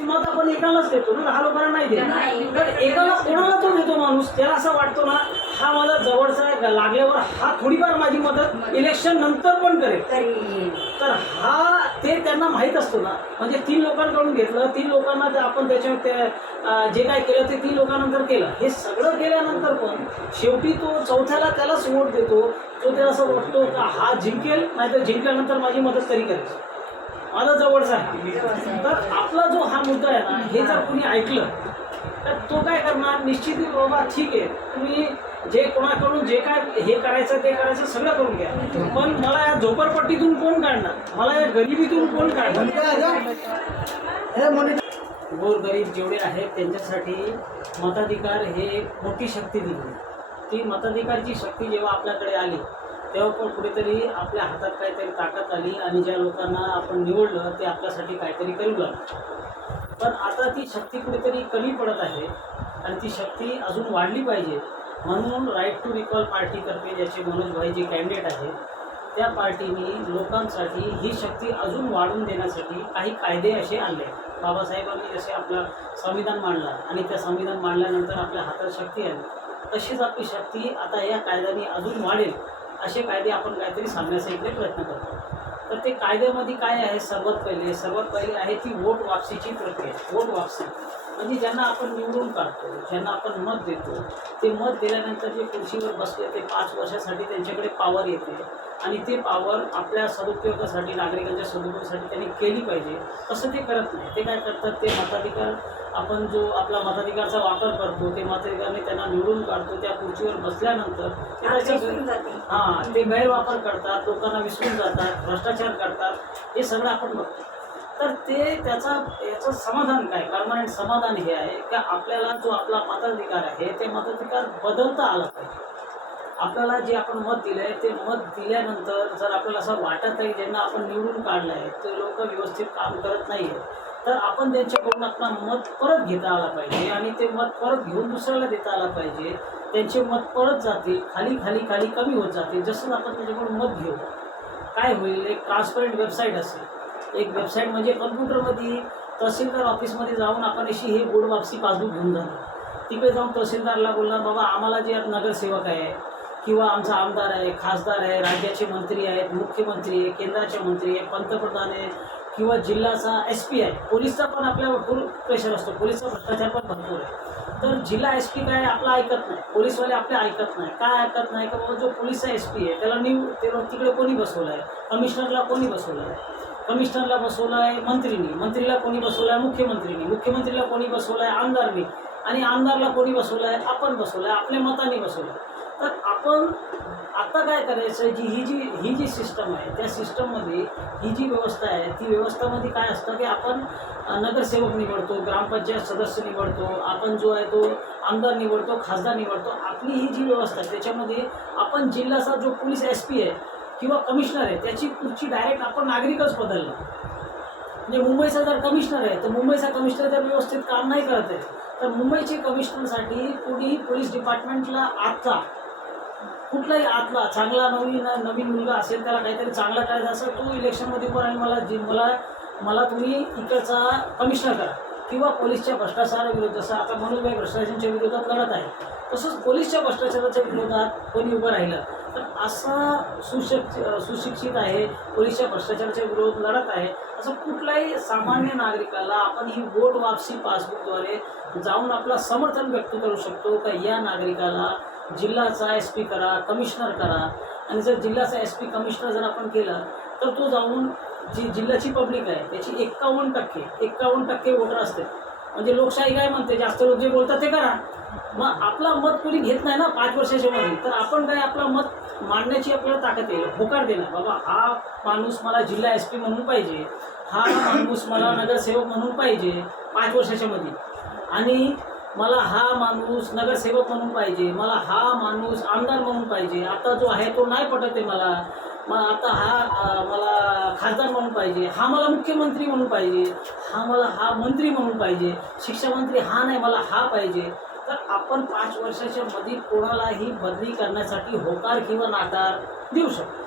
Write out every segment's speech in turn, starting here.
मत आपण एकालाच देतो ना, 10 लोकांना नाही देत. तर एकाला कोणाला तो देतो माणूस, त्याला असं वाटतो ना हा मला जवळचा आहे, लागल्यावर हा थोडीफार माझी मदत इलेक्शन नंतर पण करेल. तर हा ते त्यांना माहीत असतो ना. म्हणजे 3 लोकांकडून घेतलं, 3 लोकांना आपण त्याच्या जे काय केलं ते 3 लोकांनंतर केलं. हे सगळं केल्यानंतर पण शेवटी तो चौथ्याला त्यालाच वोट देतो जो त्याला असं वाटतो का हा जिंकेल, नाही तर जिंकल्यानंतर माझी मदत तरी करेल, माझा जवळचा आहे. तर आपला जो हा मुद्दा आहे ना, हे जर कोणी ऐकलं तर तो काय करणार, निश्चित बाबा ठीक आहे तुम्ही जे कोणाकडून जे काय हे करायचं ते करायचं सगळं करून घ्या, पण मला या झोपडपट्टीतून कोण काढणार, मला या गरिबीतून कोण काढणार. गोरगरीब जेवढे आहेत त्यांच्यासाठी मताधिकार हे एक मोठी शक्ती दिली. ती मताधिकारची शक्ती जेव्हा आपल्याकडे आली तेव्हा पण कुठेतरी आपल्या हातात काहीतरी ताकद आली आणि ज्या लोकांना आपण निवडलं ते आपल्यासाठी काहीतरी करू लागलं. पण आता ती शक्ती कुठेतरी कमी पडत आहे आणि ती शक्ती अजून वाढली पाहिजे. म्हणून राईट टू रिकॉल पार्टीतर्फे ज्याचे मनोजभाई जे कॅन्डिडेट आहेत त्या पार्टीने लोकांसाठी ही शक्ती अजून वाढवून देण्यासाठी काही कायदे असे आणले. बाबासाहेबांनी जसे आपलं संविधान मांडलं आणि त्या संविधान मांडल्यानंतर आपल्या हातात शक्ती आली, तशीच आपली शक्ती आता या कायद्याने अजून वाढेल असे कायदे आपण काहीतरी सांगण्याचा इकडे प्रयत्न करतो. तर ते कायद्यामध्ये काय आहे, सर्वात पहिले आहे ती वोट वापसीची प्रक्रिया. वोट वापसी म्हणजे ज्यांना आपण निवडून काढतो, ज्यांना आपण मत देतो, ते मत दिल्यानंतर जे खुर्चीवर बसले ते 5 वर्षासाठी त्यांच्याकडे पॉवर येते आणि ते पॉवर आपल्या सदुपयोगासाठी, नागरिकांच्या सदुपयोगासाठी त्यांनी केली पाहिजे. तसं ते करत नाही. ते काय करतात, ते मताधिकार आपण जो आपला मताधिकारचा वापर करतो ते मताधिकारने त्यांना निवडून काढतो, त्या खुर्चीवर बसल्यानंतर ते गैरवापर करतात, लोकांना विसरून जातात, भ्रष्टाचार करतात, हे सगळं आपण बघतो. तर याचं समाधान काय, परमनंट समाधान हे आहे का आपल्याला जो आपला मताधिकार आहे ते मताधिकार बदलता आला पाहिजे. आपल्याला जे आपण मत दिलं आहे ते मत दिल्यानंतर जर आपल्याला असं वाटत आहे ज्यांना आपण निवडून काढलं आहे ते लोक व्यवस्थित काम करत नाही आहेत तर आपण त्यांच्याकडून आपला मत परत घेता आला पाहिजे आणि ते मत परत घेऊन दुसऱ्याला देता आला पाहिजे. त्यांचे मत परत जातील, खाली कमी होत जातील. जसं आपण त्याच्याकडून मत घेऊ काय होईल, एक ट्रान्सपरंट वेबसाईट असेल. एक वेबसाईट म्हणजे कम्प्युटरमध्ये तहसीलदार ऑफिसमध्ये जाऊन आपण अशी हे बोर्ड वापसी पासबुक घेऊन जातो. तिकडे जाऊन तहसीलदारला बोलणार बाबा आम्हाला जे नगरसेवक आहे किंवा आमचा आमदार आहे, खासदार आहे, राज्याचे मंत्री आहेत, मुख्यमंत्री आहे, केंद्राचे मंत्री आहे, पंतप्रधान आहे किंवा जिल्ह्याचा SP आहे. पोलीसचा पण आपल्यावर फुल प्रेशर असतो, पोलीसचा भ्रष्टाचार पण भरपूर आहे. तर जिल्हा SP काय आपला ऐकत नाही, पोलीसवाले आपले ऐकत नाही. काय ऐकत नाही का बाबा जो पोलीसचा SP आहे त्याला तिकडे कोणी बसवलं आहे, कमिशनरला कोणी बसवलं आहे, कमिशनरला बसवलं आहे मंत्रीला कोणी बसवलं आहे, मुख्यमंत्रीला कोणी बसवलं आहे, आमदारनी, आणि आमदारला कोणी बसवलं आहे, आपण बसवलं आहे, आपल्या मताने बसवलं आहे. तर आपण आता काय करायचं, ही जी सिस्टम आहे त्या सिस्टममध्ये ही जी व्यवस्था आहे ती व्यवस्थामध्ये काय असतं की आपण नगरसेवक निवडतो, ग्रामपंचायत सदस्य निवडतो, आपण जो आहे तो आमदार निवडतो, खासदार निवडतो. आपली ही जी व्यवस्था आहे त्याच्यामध्ये आपण जिल्ह्याचा जो पोलीस SP आहे किंवा कमिशनर आहे त्याची खुर्ची डायरेक्ट आपण नागरिकच बदलला. म्हणजे मुंबईचा जर कमिशनर आहे तर मुंबईचा कमिशनर जर व्यवस्थित काम नाही करत आहे तर मुंबईचे कमिशनरसाठी कोणी पोलीस डिपार्टमेंटला कुठलाही चांगला नवीन मुलगा असेल त्याला काहीतरी चांगला करायचं असेल तो इलेक्शनमध्ये पण आणि मला तुम्ही इकडचा कमिशनर करा किंवा पोलीसच्या भ्रष्टाचाराविरुद्ध, जसं आता मनोजभाई भ्रष्टाचाराच्या विरोधात लढत आहे तसंच पोलीसच्या भ्रष्टाचाराच्या विरोधात कोणी उभं राहिलं तर असा सुशिक्षित आहे, पोलीसच्या भ्रष्टाचाराच्या विरोधात लढत आहे असं कुठल्याही सामान्य नागरिकाला आपण ही वोट वापसी पासबुकद्वारे जाऊन आपला समर्थन व्यक्त करू शकतो का या नागरिकाला जिल्ह्याचा SP करा, कमिशनर करा. आणि जर जिल्ह्याचा SP कमिशनर जर आपण केला तर तो जाऊन जी जिल्ह्याची पब्लिक आहे त्याची 51% वोटर असते. म्हणजे लोकशाही काय म्हणते, जास्त लोक जे बोलतात ते करा. मग आपला मत कोणी घेत नाही ना 5 वर्षाच्या मध्ये, तर आपण काय आपलं मत मांडण्याची आपल्याला ताकद येईल, होकार देणार बाबा हा माणूस मला जिल्हा SP म्हणून पाहिजे, हा माणूस मला नगरसेवक म्हणून पाहिजे 5 वर्षाच्या मध्ये, आणि मला हा माणूस नगरसेवक म्हणून पाहिजे, मला हा माणूस आमदार म्हणून पाहिजे. आता जो आहे तो नाही पटत आहे मला, मग आता मला खासदार म्हणून पाहिजे, हा मला मुख्यमंत्री म्हणून पाहिजे, हा मंत्री म्हणून पाहिजे, शिक्षा मंत्री हा नाही मला हा पाहिजे. तर आपण 5 वर्षाच्या मध्ये कोणालाही बदली करण्यासाठी होकार किंवा नाकार देऊ शकतो.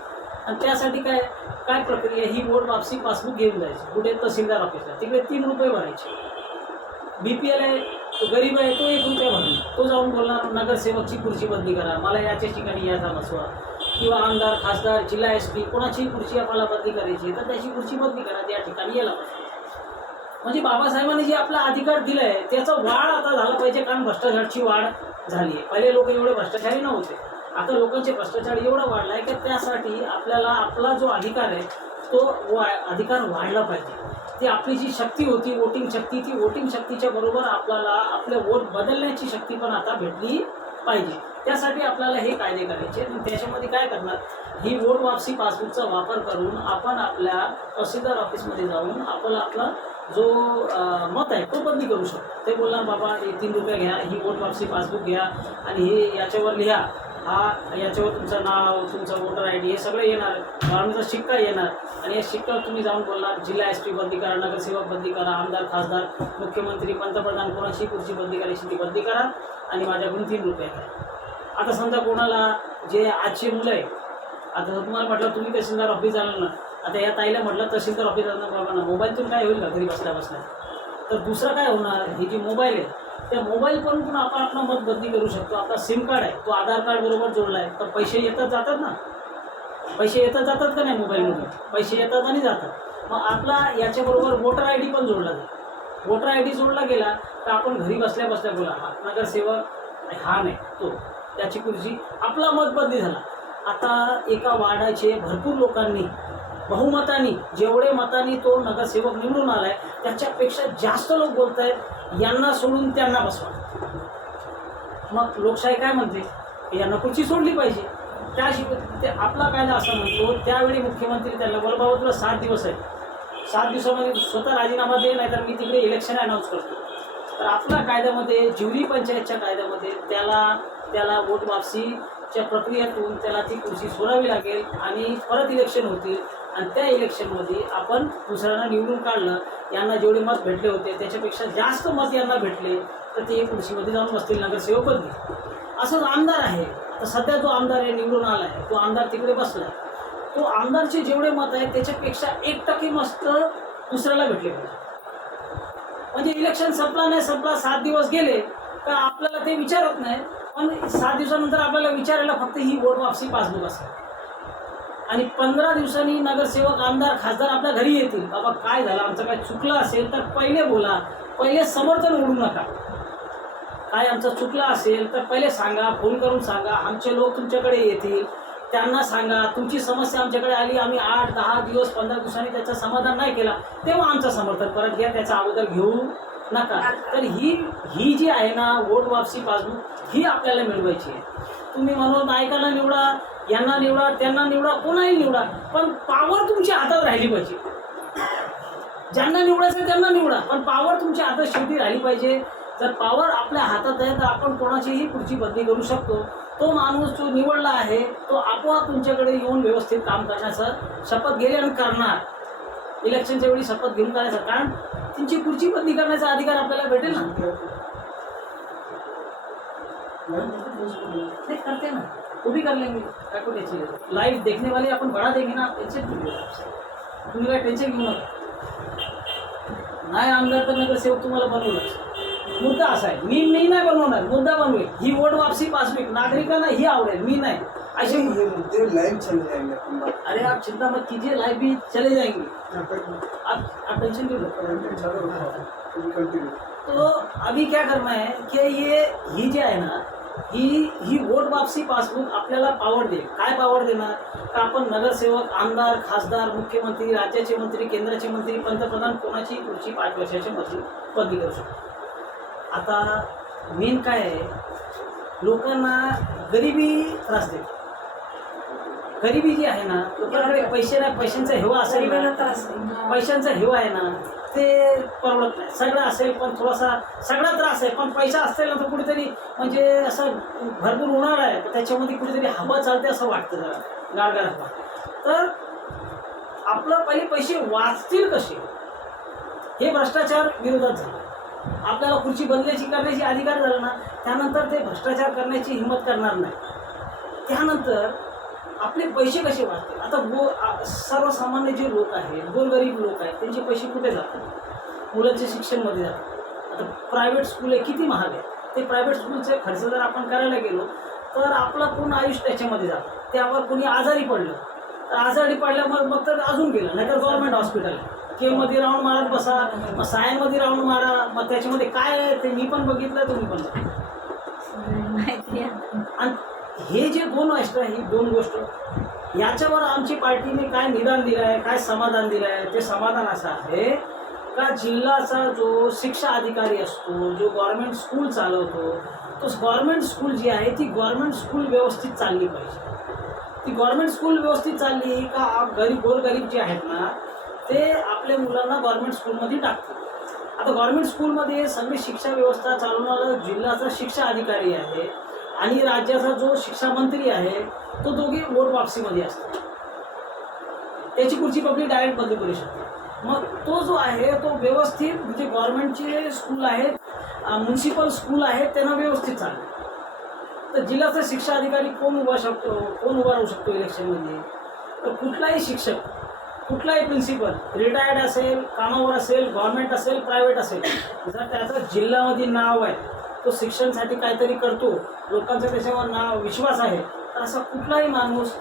आणि त्यासाठी काय प्रक्रिया, ही वोट वापसी पासबुक घेऊन जायची कुठे तहसीलदार ऑफिसला, तिकडे 3 रुपये भरायचे. BPL आहे, तो गरीब आहे, तो 1 रुपया भरणार, तो जाऊन बोलणार नगरसेवकची खुर्ची बदली करा, मला याच्या ठिकाणी याचा बसवा, किंवा आमदार, खासदार, जिल्हा SP कोणाची खुर्ची आम्हाला बदली करायची तर त्याची खुर्ची बदली करा, त्या ठिकाणी यायला पाहिजे. म्हणजे बाबासाहेबांनी जे आपला अधिकार दिलाय त्याचा वाढ आता झाला पाहिजे, कारण भ्रष्टाचाराची वाढ झाली आहे. पहिले लोक एवढे भ्रष्टाचारी नव्हते, आता लोकांचे भ्रष्टाचार एवढा वाढला आहे की त्यासाठी आपल्याला आपला जो अधिकार आहे तो अधिकार वाढला पाहिजे. ती आपली जी शक्ती होती वोटिंग शक्ती, ती वोटिंग शक्तीच्या बरोबर आपल्याला आपले वोट बदलण्याची शक्ती पण आता भेटली पाहिजे. त्यासाठी आपल्याला हे कायदे करायचे. त्याच्यामध्ये काय करणार, ही वोट वापसी पासबुकचा वापर करून आपण आपल्या तहसीलदार ऑफिसमध्ये जाऊन आपला जो मत आहे तो बदली करू शकतो. ते बोलणार बाबा 3 रुपये घ्या, ही वोट वापसी पासबुक घ्या आणि हे याच्यावर लिहा, याच्यावर तुमचं नाव, तुमचं वोटर ID हे सगळं येणार, गव्हर्नमेंटचा शिक्का येणार आणि या शिक्क्यावर तुम्ही जाऊन बोलणार जिल्हा SP बदली करा, नगरसेवक बदली करा, आमदार, खासदार, मुख्यमंत्री, पंतप्रधान कोणाची खुर्ची बदली करायची ती बदली करा आणि माझ्याकडून 3 रुपये घ्या. आता समजा कोणाला जे आजचे मुलं आहे, आता तुम्हाला म्हटलं तुम्ही तहसीलदार ऑफिस जाणार ना, आता या ताईला म्हटलं तहसीलदार ऑफिस जाणार बाबा ना, मोबाईलतून काय होईल का घरी बसल्या बसल्या, तर दुसरं काय होणार, हे जे मोबाईल आहे त्या मोबाईल पण आपण आपलं मत बदली करू शकतो. आपला SIM कार्ड आहे तो आधार कार्ड बरोबर जोडला आहे, तर पैसे येतात जातात ना, पैसे येतात जातात का नाही, मोबाईलमधून पैसे येतात आणि जातात. मग आपला याच्याबरोबर वोटर ID पण जोडला जातो. वोटर ID जोडला गेला तर आपण घरी बसल्या बसल्या बोला हा नगरसेवक हा नाही तो, त्याची खुर्ची, आपला मत बदली झाला. आता एका वार्डाचे भरपूर लोकांनी बहुमतानी, जेवढे मतांनी तो नगरसेवक निवडून आलाय त्याच्यापेक्षा जास्त लोक बोलत आहेत यांना सोडून त्यांना बसवा. मग लोकशाही काय म्हणते, यांना खुर्ची सोडली पाहिजे. त्याशिवाय ते आपला कायदा असा म्हणतो, त्यावेळी मुख्यमंत्री त्यांना बोला बाबा तुला 7 दिवस आहे, 7 दिवसामध्ये स्वतः राजीनामा दे, नाहीतर मी तिकडे इलेक्शन अनाऊन्स करतो. तर आपल्या कायद्यामध्ये जिवरी पंचायतच्या कायद्यामध्ये त्याला वोट वापसीच्या प्रक्रियेतून त्याला ती खुर्ची सोडावी लागेल आणि परत इलेक्शन होतील आणि त्या इलेक्शनमध्ये आपण दुसऱ्यांना निवडून काढलं, यांना जेवढे मत भेटले होते त्याच्यापेक्षा जास्त मत यांना भेटले तर ते खुर्चीमध्ये जाऊन बसतील नगरसेवक बदली. असंच आमदार आहे, आता सध्या जो आमदार आहे निवडून आला आहे तो आमदार तिकडे बसला आहे, तो आमदारचे जेवढे मत आहेत त्याच्यापेक्षा 1% मत दुसऱ्याला भेटले पाहिजे. म्हणजे इलेक्शन संपला नाही संपला, 7 दिवस गेले तर आपल्याला ते विचारत नाही, पण 7 दिवसानंतर आपल्याला विचारायला फक्त ही वोट वापसी पासबुक असेल आणि 15 दिवसांनी नगरसेवक, आमदार, खासदार आपल्या घरी येतील. बाबा काय झालं, आमचं काय चुकलं असेल तर पहिले बोला, पहिले समर्थन ओढू नका. काय आमचं चुकलं असेल तर पहिले सांगा, फोन करून सांगा, आमचे लोक तुमच्याकडे येतील, त्यांना सांगा तुमची समस्या आमच्याकडे आली, आम्ही 8, 10 दिवस, 15 दिवसांनी त्याचं समाधान नाही केला, तेव्हा आमचं समर्थन परत घ्या, त्याचा अगोदर घेऊ नका. तर ही जी आहे ना वोट वापसी पासबुक ही आपल्याला मिळवायची आहे. तुम्ही म्हणून नायकाला निवडा, यांना निवडा, त्यांना निवडा, कोणाही निवडा, पण पावर तुमच्या हातात राहिली पाहिजे. ज्यांना निवडायचं त्यांना निवडा, पण पावर तुमच्या हातात शेवटी राहिली पाहिजे. जर पावर आपल्या हातात आहे तर आपण कोणाचीही खुर्ची बदली करू शकतो. तो माणूस जो निवडला आहे तो आपोआप तुमच्याकडे येऊन व्यवस्थित काम करण्याचा शपथ घेईल आणि करणार. इलेक्शनच्या वेळी शपथ घेऊन करायचं, कारण त्यांची खुर्ची बदली करण्याचा अधिकार आपल्याला भेटेल ना. नहीं करते ना, वो भी कर लेंगे, क्या को टेंशन है, लाइव देखने वाले अपन बढ़ा देंगे ना, आप टेंशन क्यों ले, तुम्ही काय टेंशन घेऊ नका. नाही आमदार तर नगरसेवक तुम्हाला बनवलं, मुद्दा असा आहे, मी नाही बनवणार, मुद्दा बनवेल. ही वोट वापसी पासबुक नागरिकांना ही आवडेल, मी नाही. ऐसे मुद्दे लाइव चले जाएंगे. अरे आप चिंता मत कीजिए, लाइव भी चले जाएंगे, आप टेंशन क्यों लो. तो अभी क्या करना है कि ही जे आहे ना ही वोट वापसी पासबुक आपल्याला पावर देईल. काय पावर देणार का आपण नगरसेवक, आमदार, खासदार, मुख्यमंत्री, राज्याचे मंत्री, केंद्राचे मंत्री, पंतप्रधान कोणाची खुर्ची 5 वर्षाच्या मध्ये बदली करू शकतो. आता मेन काय आहे, लोकांना गरिबी त्रास देते. गरिबी जी आहे ना, लोकांकडे पैसे नाही, पैशांचा हेवा असेल ना, पैशांचा हेवा आहे ना ते परवडत नाही. सगळं असेल पण थोडासा सगळा त्रास आहे, पण पैसा असेल ना तर कुठेतरी म्हणजे असं भरपूर उन्हाळा आहे तर त्याच्यामध्ये कुठेतरी हवा चालते असं वाटतं, जरा गारगार हवा. तर आपलं पहिले पैसे वाचतील कसे हे भ्रष्टाचार विरोधात झालं. आपल्याला खुर्ची करण्याची अधिकार झाला ना, त्यानंतर ते भ्रष्टाचार करण्याची हिंमत करणार नाही. त्यानंतर आपले पैसे कसे वाचतील. आता सर्वसामान्य जे लोक आहेत, गोरगरीब लोक आहेत, त्यांचे पैसे कुठे जातात, मुलांच्या शिक्षणमध्ये जातात. आता प्रायव्हेट स्कूल आहे किती महाग आहे, ते प्रायव्हेट स्कूलचे खर्च जर आपण करायला गेलो तर आपलं पूर्ण आयुष्य त्याच्यामध्ये जातं. त्यावर कोणी आजारी पडलं तर आजारी पडल्यामुळे मग तर अजून गेलं, नाहीतर गव्हर्नमेंट हॉस्पिटल केमध्ये राऊंड मारत बसा, मग सायनमध्ये राऊंड मारा, मग त्याच्यामध्ये काय आहे ते मी पण बघितलं, तुम्ही पण बघितलं. आणि हे जे दोन असतं, ही दोन गोष्ट याच्यावर आमची पार्टीने काय निदान दिलं आहे, काय समाधान दिलं आहे, ते समाधान असं आहे का जिल्ह्याचा जो शिक्षा अधिकारी असतो, जो गव्हर्नमेंट स्कूल चालवतो, तो गव्हर्नमेंट स्कूल जी आहे ती गव्हर्नमेंट स्कूल व्यवस्थित चालली पाहिजे. ती गव्हर्नमेंट स्कूल व्यवस्थित चालली का गोरगरीब जे आहेत ना ते आपल्या मुलांना गव्हर्नमेंट स्कूलमध्ये टाकतात. आता गव्हर्नमेंट स्कूलमध्ये सगळी शिक्षा व्यवस्था चालवणारा जिल्ह्याचा शिक्षा अधिकारी आहे आणि राज्याचा जो शिक्षा मंत्री आहे तो दोघे वोट वापसीमध्ये असतात. त्याची पुढची पब्लिक डायरेक्ट बदली करू शकते. मग तो जो आहे तो व्यवस्थित म्हणजे गव्हर्नमेंटचे स्कूल आहेत, म्युन्सिपल स्कूल आहेत, त्यांना व्यवस्थित चालतं. तर जिल्ह्याचा शिक्षा अधिकारी कोण उभा राहू शकतो इलेक्शनमध्ये? तर कुठलाही शिक्षक, कुठलाही प्रिन्सिपल, रिटायर्ड असेल, कामावर असेल, गव्हर्नमेंट असेल, प्रायव्हेट असेल, जर त्याचं जिल्ह्यामध्ये नाव आहे, तो शिक्षणासाठी काहीतरी करतो, लोकांचा त्याच्यावर नाव विश्वास आहे, तर असा कुठलाही माणूस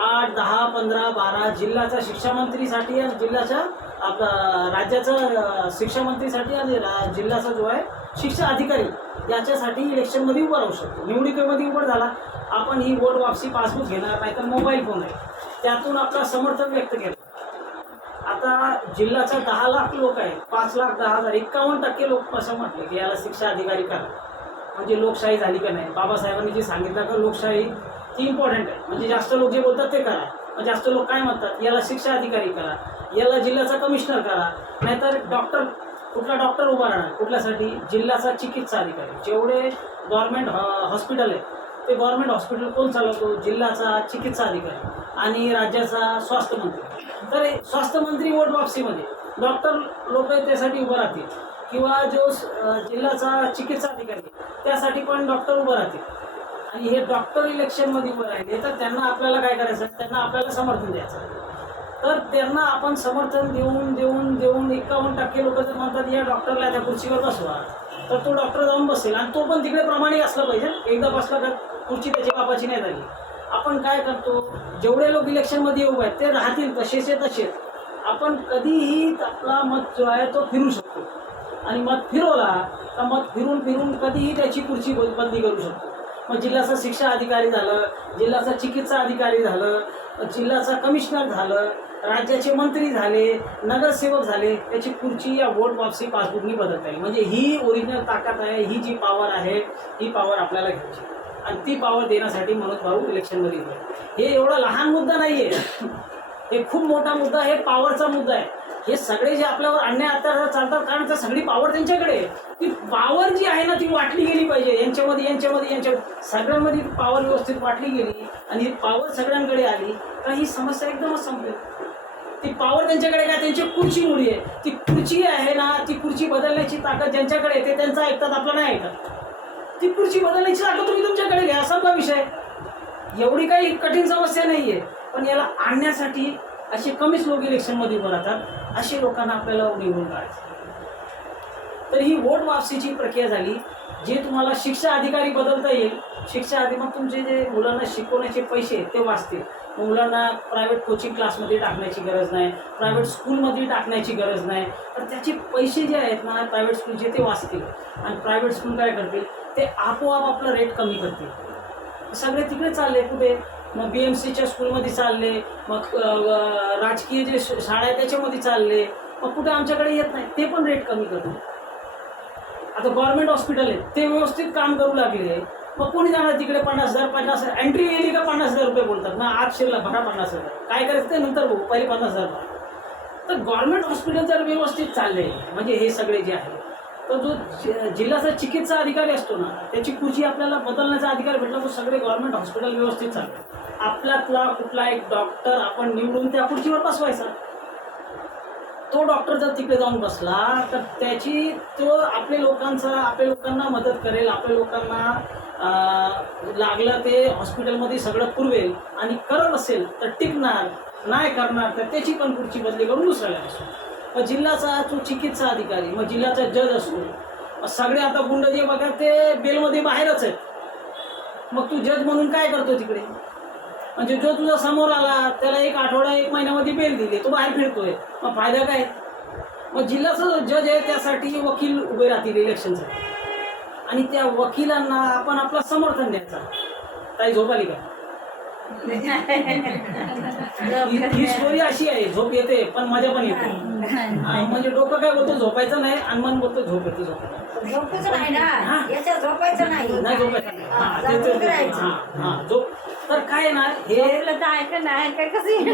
8, 10, 15, 12 जिल्ह्याचा शिक्षामंत्रीसाठी आणि जिल्ह्याच्या आपला राज्याचा शिक्षामंत्रीसाठी आणि जिल्ह्याचा जो आहे शिक्षा अधिकारी याच्यासाठी इलेक्शनमध्ये उभा राहू शकतो. निवडणुकीमध्ये उभा झाला, आपण ही वोट वापसी पासबुक घेणार, नाही तर मोबाईल फोन आहे, त्यातून आपला समर्थन व्यक्त केलं. आता जिल्ह्याचा 10 लाख लोक आहेत, 5,10,000 51% लोक असं म्हटले की याला शिक्षा अधिकारी करा. म्हणजे लोकशाही झाली का नाही? बाबासाहेबांनी जे सांगितलं का लोकशाही ती इम्पॉर्टंट आहे, म्हणजे जास्त लोक जे बोलतात ते करा. मग जास्त लोक काय म्हणतात, याला शिक्षा अधिकारी करा, याला जिल्ह्याचा कमिशनर करा, नाहीतर डॉक्टर, कुठला डॉक्टर उभा राहणार, कुठल्यासाठी? जिल्ह्याचा चिकित्सा अधिकारी. जेवढे गव्हर्नमेंट हॉस्पिटल आहे ते गव्हर्नमेंट हॉस्पिटल कोण चालवतो? जिल्ह्याचा चिकित्सा अधिकारी आणि राज्याचा स्वास्थ्य मंत्री. तर स्वास्थ्य मंत्री वोट वापसीमध्ये डॉक्टर लोक त्यासाठी उभं राहतील, किंवा जो जिल्ह्याचा चिकित्सा अधिकारी त्यासाठी पण डॉक्टर उभं राहतील. आणि हे डॉक्टर इलेक्शनमध्ये उभं राहिले तर त्यांना आपल्याला काय करायचं? त्यांना आपल्याला समर्थन द्यायचं. तर त्यांना आपण समर्थन देऊन देऊन देऊन 51% लोक जर म्हणतात या डॉक्टरला त्या खुर्चीवर बसवा, तर तो डॉक्टर जाऊन बसेल. आणि तो पण तिकडे प्रामाणिक असला पाहिजे. एकदा बसला का खुर्ची त्याच्या बापाची नाही झाली. आपण काय करतो, जेवढे लोक इलेक्शनमध्ये उभे आहेत ते राहतील तसेचे तसेच. आपण कधीही आपला मत जो आहे तो फिरू शकतो, आणि मत फिरवला तर मत फिरून फिरून कधीही त्याची खुर्ची बदली करू शकतो. मग जिल्ह्याचा शिक्षा अधिकारी झालं, जिल्ह्याचा चिकित्सा अधिकारी झालं, जिल्ह्याचा कमिशनर झालं, राज्याचे मंत्री झाले, नगरसेवक झाले, त्याची खुर्ची या वोट वापसी पासबुकनी बदलता येईल. म्हणजे ही ओरिजिनल ताकद आहे, ही जी पॉवर आहे, ही पॉवर आपल्याला घ्यायची. आणि ती पॉवर देण्यासाठी मनोज भाऊ इलेक्शनमध्ये येतो. हे एवढा लहान मुद्दा नाही आहे, हे खूप मोठा मुद्दा, हे पॉवरचा मुद्दा आहे. हे सगळे जे आपल्यावर अन्याय अत्याचार चालतात, कारण तर सगळी पॉवर त्यांच्याकडे आहे. ती पॉवर जी आहे ना ती वाटली गेली पाहिजे. यांच्यामध्ये सगळ्यांमध्ये पॉवर व्यवस्थित वाटली गेली आणि पॉवर सगळ्यांकडे आली तर ही समस्या एकदमच संपली. ती पॉवर त्यांच्याकडे काय, त्यांची खुर्ची मुडी आहे. ती खुर्ची आहे ना, ती खुर्ची बदलण्याची ताकद ज्यांच्याकडे येते त्यांचं ऐकतात, आपलं नाही ऐकत. ती खुर्ची बदलण्याची ताकद तुम्ही तुमच्याकडे घ्या, संपला विषय. एवढी काही कठीण समस्या नाही आहे. पण याला आणण्यासाठी असे कमीच लोक इलेक्शनमध्ये उभं राहतात, असे लोकांना आपल्याला निवडून काढायचं. तर ही वोट वापसीची प्रक्रिया झाली. जे तुम्हाला शिक्षा अधिकारी बदलता येईल, शिक्षा मग तुमचे जे मुलांना शिकवण्याचे पैसे ते वाचतील. मुलांना प्रायव्हेट कोचिंग क्लासमध्ये टाकण्याची गरज नाही, प्रायव्हेट स्कूलमध्ये टाकण्याची गरज नाही. तर त्याचे पैसे जे आहेत ना प्रायव्हेट स्कूलचे ते वाचतील. आणि प्रायव्हेट स्कूल काय करतील, ते आपोआप आपला रेट कमी करतील. सगळे तिकडे चालले, कुठे? मग BMCच्या स्कूलमध्ये चालले, मग राजकीय जे शाळा आहे त्याच्यामध्ये चालले, मग कुठे आमच्याकडे येत नाही, ते पण रेट कमी करतील. आता गव्हर्नमेंट हॉस्पिटल आहे ते व्यवस्थित काम करू लागले, मग कोणी जाणार तिकडे? 50,000 एंट्री गेली का 50,000 रुपये बोलतात ना, आत शिरला भरा 50,000. काय करायचं ते नंतर बघू, पहिले 50,000 भरा. तर गव्हर्नमेंट हॉस्पिटल जर व्यवस्थित चालले, म्हणजे हे सगळे जे आहे, तर जो जिल्ह्याचा चिकित्सा अधिकारी असतो ना त्याची खुर्ची आपल्याला बदलण्याचा अधिकार भेटला. तो सगळे गव्हर्नमेंट हॉस्पिटल व्यवस्थित चालले. आपल्यातला कुठला एक डॉक्टर आपण निवडून त्या खुर्चीवर बसवायचा. तो डॉक्टर जर तिकडे जाऊन बसला तर तो आपल्या लोकांना मदत करेल, आपल्या लोकांना लागलं ते हॉस्पिटलमध्ये सगळं पुरवेल. आणि करत असेल तर टिकणार, नाही करणार तर त्याची पण खुर्ची बदली करून दुसऱ्याला असतो. मग जिल्ह्याचा जो चिकित्सा अधिकारी, मग जिल्ह्याचा जज असतो, सगळे आता गुंड जे बघा ते बेलमध्ये बाहेरच आहेत. मग तू जज म्हणून काय करतो तिकडे? म्हणजे जो तुझा समोर आला त्याला 1 आठवडा 1 महिन्यामध्ये बेल दिली, तो बाहेर फिरतोय, मग फायदा काय? मग जिल्ह्याचा जो जज आहे त्यासाठी वकील उभे राहतील इलेक्शनसाठी, आणि त्या वकिलांना आपण आपलं समर्थन द्यायचं. काही झोप आली का? ही स्टोरी अशी आहे, झोप येते पण मजा पण येते. म्हणजे डोकं काय बोलतो झोपायचं नाही, आणि मन बोलतो झोप येते. झोपायचं नाही ना, याच्यात झोपायचं नाही. नाही झोपायचं नाही. जागून राहायचं. झोप. तर काय ना हे झोपलं तर ऐका ना, ऐका कसं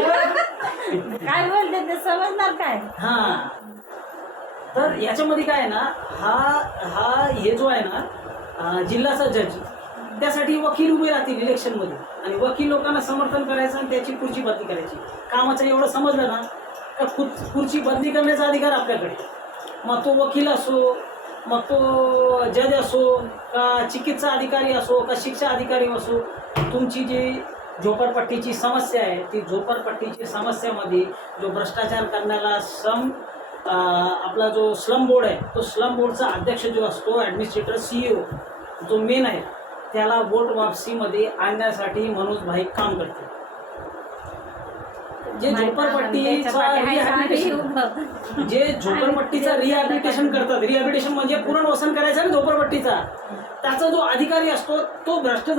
काय बोलते ते समजणार काय? हा, तर याच्यामध्ये काय आहे ना, हा हे जो आहे ना जिल्ह्याचा जज, त्यासाठी वकील उभे राहतील इलेक्शनमध्ये, आणि वकील लोकांना समर्थन करायचं आणि त्याची खुर्ची बदली करायची. कामाचं एवढं समजलं ना का खुर्ची बदली करण्याचा अधिकार आपल्याकडे. मग तो वकील असो, मग तो जज असो, का चिकित्सा अधिकारी असो, का शिक्षा अधिकारी असो, तुमची जी झोपडपट्टीची समस्या आहे, ती झोपडपट्टीची समस्यामध्ये जो भ्रष्टाचार करण्याला आपला जो स्लम बोर्ड आहे, तो स्लम बोर्डचा अध्यक्ष जो असतो, ॲडमिनिस्ट्रेटर, CEO जो मेन आहे, त्याला वोट वापसीमध्ये आणण्यासाठी मनोज भाई काम करते. जे झोपडपट्टीचा रिहॅबिलिटेशन करतात, रिहॅबिलिटेशन म्हणजे पुनर्वसन करायचं ना झोपडपट्टीचा, त्याचा जो अधिकारी असतो तो भ्रष्ट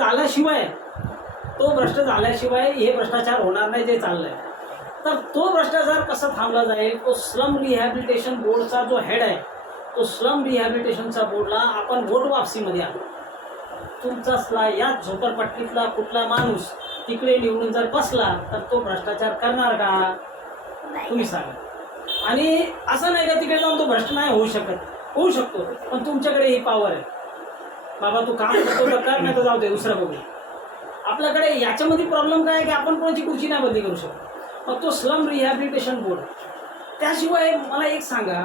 झाल्याशिवाय हे भ्रष्टाचार होणार नाही जे चाललंय. तर तो भ्रष्टाचार कसा थांबला जाईल, तो स्लम रिहॅबिलिटेशन बोर्डचा जो हेड आहे, तो स्लम रिहॅबिलिटेशनचा बोर्डला आपण वोट वापसीमध्ये आलो. तुमचा या झोपडपट्टीतला कुठला माणूस तिकडे निवडून जर बसला तर तो भ्रष्टाचार करणार का? तुम्ही सांगा. आणि असं नाही का तिकडे जाऊन तो भ्रष्ट नाही होऊ शकत, होऊ शकतो, पण तुमच्याकडे ही पॉवर आहे. बाबा तू काम करतो तर कर, नाही तर जाऊ दे दुसरा बघू. आपल्याकडे याच्यामध्ये प्रॉब्लेम काय आहे की आपण कोणाची खुर्ची नाही बदली करू शकतो. मग तो स्लम रिहॅबिलिटेशन बोर्ड. त्याशिवाय मला एक सांगा,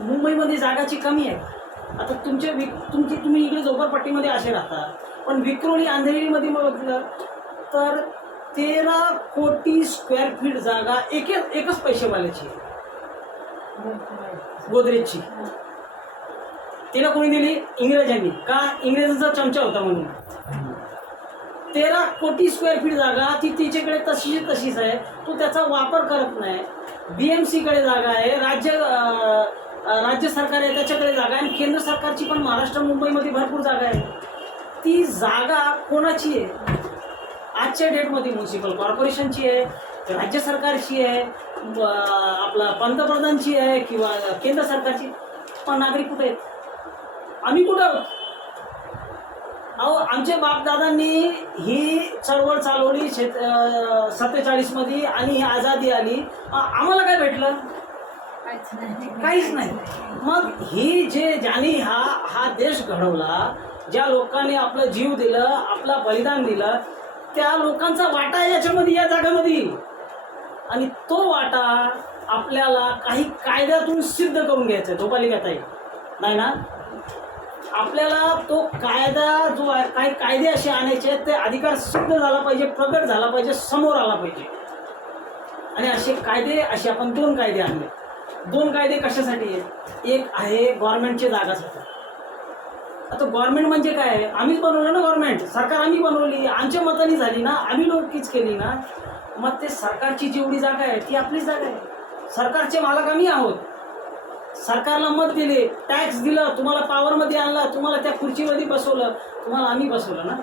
मुंबईमध्ये जागाची कमी आहे. आता तुम्ही इकडे झोपडपट्टीमध्ये असे राहता, पण विक्रोळी अंधेरीमध्ये बघितलं तर 13 कोटी स्क्वेअर फीट जागा एकच पैसेवाल्याची, गोदरेजची. तिला कोणी दिली? इंग्रजांनी. का? इंग्रजांचा चमचा होता म्हणून. 13 कोटी स्क्वेअर फीट जागा ती तिच्याकडे तशीच आहे, तो त्याचा वापर करत नाही. BMCकडे जागा आहे, राज्य सरकार आहे त्याच्याकडे जागा आहे, आणि केंद्र सरकारची पण महाराष्ट्र मुंबईमध्ये भरपूर जागा आहे. ती जागा कोणाची आहे? आजच्या डेटमध्ये म्युन्सिपल कॉर्पोरेशनची आहे, राज्य सरकारची आहे, आपला पंतप्रधानची आहे किंवा केंद्र सरकारची. पण नागरिक कुठे आहेत? आम्ही कुठं आहोत? अहो, आमच्या बापदादांनी ही चळवळ चालवली 47 मध्ये, आणि ही आझादी आली. आम्हाला काय भेटलं? काहीच नाही. मग ही ज्यांनी हा देश घडवला, ज्या लोकांनी आपलं जीव दिलं, आपलं बलिदान दिलं, त्या लोकांचा वाटा आहे याच्यामध्ये, या जागामध्ये. आणि तो वाटा आपल्याला काही कायद्यातून सिद्ध करून घ्यायचा आहे. झोपाली का ताई? नाही ना. आपल्याला तो कायदा जो आहे, काही कायदे असे आणायचे आहेत, ते अधिकार सिद्ध झाला पाहिजे, प्रगट झाला पाहिजे, समोर आला पाहिजे. आणि असे आपण 2 कायदे आणले. 2 कायदे कशासाठी आहेत? एक आहे गव्हर्नमेंटच्या जागासाठी. आता गव्हर्नमेंट म्हणजे काय? आम्हीच बनवलं ना गव्हर्नमेंट, सरकार आम्ही बनवली, आमच्या मताने झाली ना, आम्ही नोटीस केली ना. मग ते सरकारची जेवढी जागा आहे ती आपली जागा आहे. सरकारचे मालक आम्ही आहोत. सरकारला मत दिले, टॅक्स दिलं, तुम्हाला पॉवरमध्ये आणला, तुम्हाला त्या खुर्चीमध्ये बसवलं, तुम्हाला आम्ही बसवलं ना.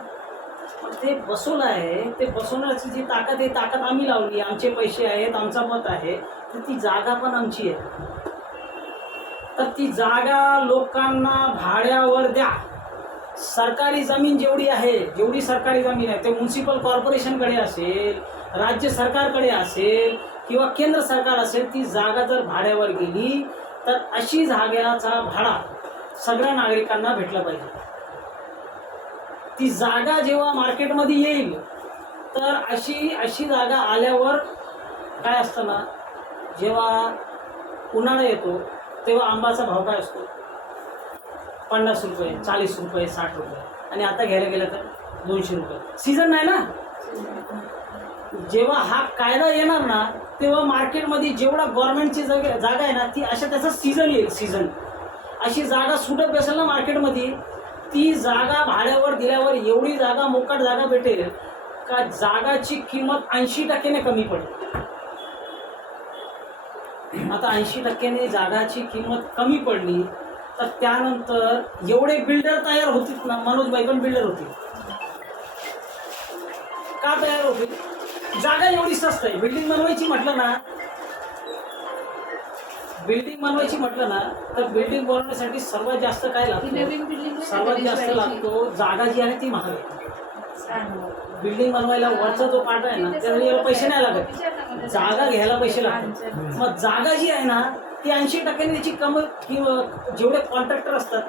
ते बसवलं आहे, ते बसवण्याची जी ताकद आहे, ताकद आम्ही लावली, आमचे पैसे आहेत, आमचा मत आहे, तर ती जागा पण आमची आहे. तर ती जागा लोकांना भाड्यावर द्या. सरकारी जमीन जेवढी सरकारी जमीन आहे, ते म्युन्सिपल कॉर्पोरेशनकडे असेल, राज्य सरकारकडे असेल किंवा केंद्र सरकार असेल, ती जागा जर भाड्यावर गेली तर अशी जागेचा भाडा सगळ्या नागरिकांना भेटला पाहिजे. ती जागा जेव्हा मार्केटमध्ये येईल तर अशी जागा आल्यावर काय असतं ना, जेव्हा उन्हाळा येतो तेव्हा आंबाचा भाव काय असतो? 50 रुपये, 40 रुपये, 60 रुपये, आणि आता घ्यायला गेलं तर 200 रुपये. सीझन नाही ना. जेव्हा हा कायदा येणार ना तेव्हा मार्केटमध्ये जेवढा गव्हर्नमेंटची जागा आहे ना ती अशा त्याचा सीझन येईल. सीझन अशी जागा सुटत बसेल ना मार्केटमध्ये, ती जागा भाड्यावर दिल्यावर एवढी जागा मोकाट जागा भेटेल का जागाची किंमत 80% कमी पडेल. आता 80% जागाची किंमत कमी पडली तर त्यानंतर एवढे बिल्डर तयार होतील ना, मनोजबाई पण बिल्डर होतील. का तयार होतील? जागा एवढी स्वस्त आहे. बिल्डिंग बनवायची म्हटलं ना, तर बिल्डिंग बनवण्यासाठी सर्वात जास्त काय लागतं? सर्वात जास्त लागतो जागा जी आहे ती महाग आहे. बिल्डिंग बनवायला वरचा जो पार्ट आहे ना त्याला याला पैसे नाही लागत, जागा घ्यायला पैसे लागतात. मग जागा जी आहे ना ती 80% त्याची जेवढे कॉन्ट्रॅक्टर असतात,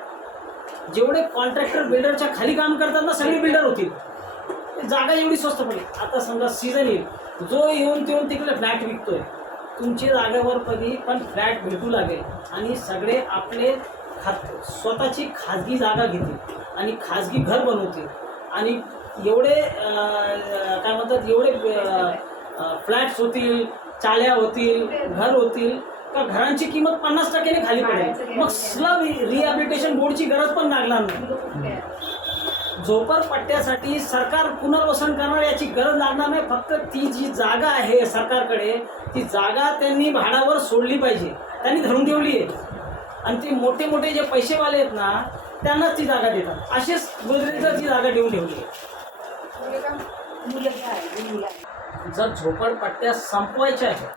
जेवढे कॉन्ट्रॅक्टर बिल्डरच्या खाली काम करतात ना सगळे बिल्डर होतील. जागा एवढी स्वस्त पडेल. आता समजा सीझन येईल, जो येऊन तिकडे फ्लॅट विकतोय, तुमच्या जागेवर कधी पण फ्लॅट भेटू लागेल आणि सगळे आपले स्वतःची खाजगी जागा घेतील आणि खाजगी घर बनवतील आणि एवढे काय म्हणतात एवढे फ्लॅट्स होतील, चाळ्या होतील, घर होतील का घरांची किंमत 50% खाली पडेल. मग स्लम रिहॅबिलिटेशन बोर्डची गरज पण लागणार नाही. झोपडपट्ट्यासाठी सरकार पुनर्वसन करणार याची गरज लागणार नाही. फक्त ती जी जागा आहे सरकारकडे, ती जागा त्यांनी भाड्यावर सोडली पाहिजे, त्यांनी धरून ठेवली आहे. आणि ते मोठे मोठे जे पैसेवाले आहेत ना त्यांनाच ती जागा देतात. असेच गोदरेजला ती जागा देऊन ठेवली आहे. जर झोपडपट्ट्या संपवायच्या आहेत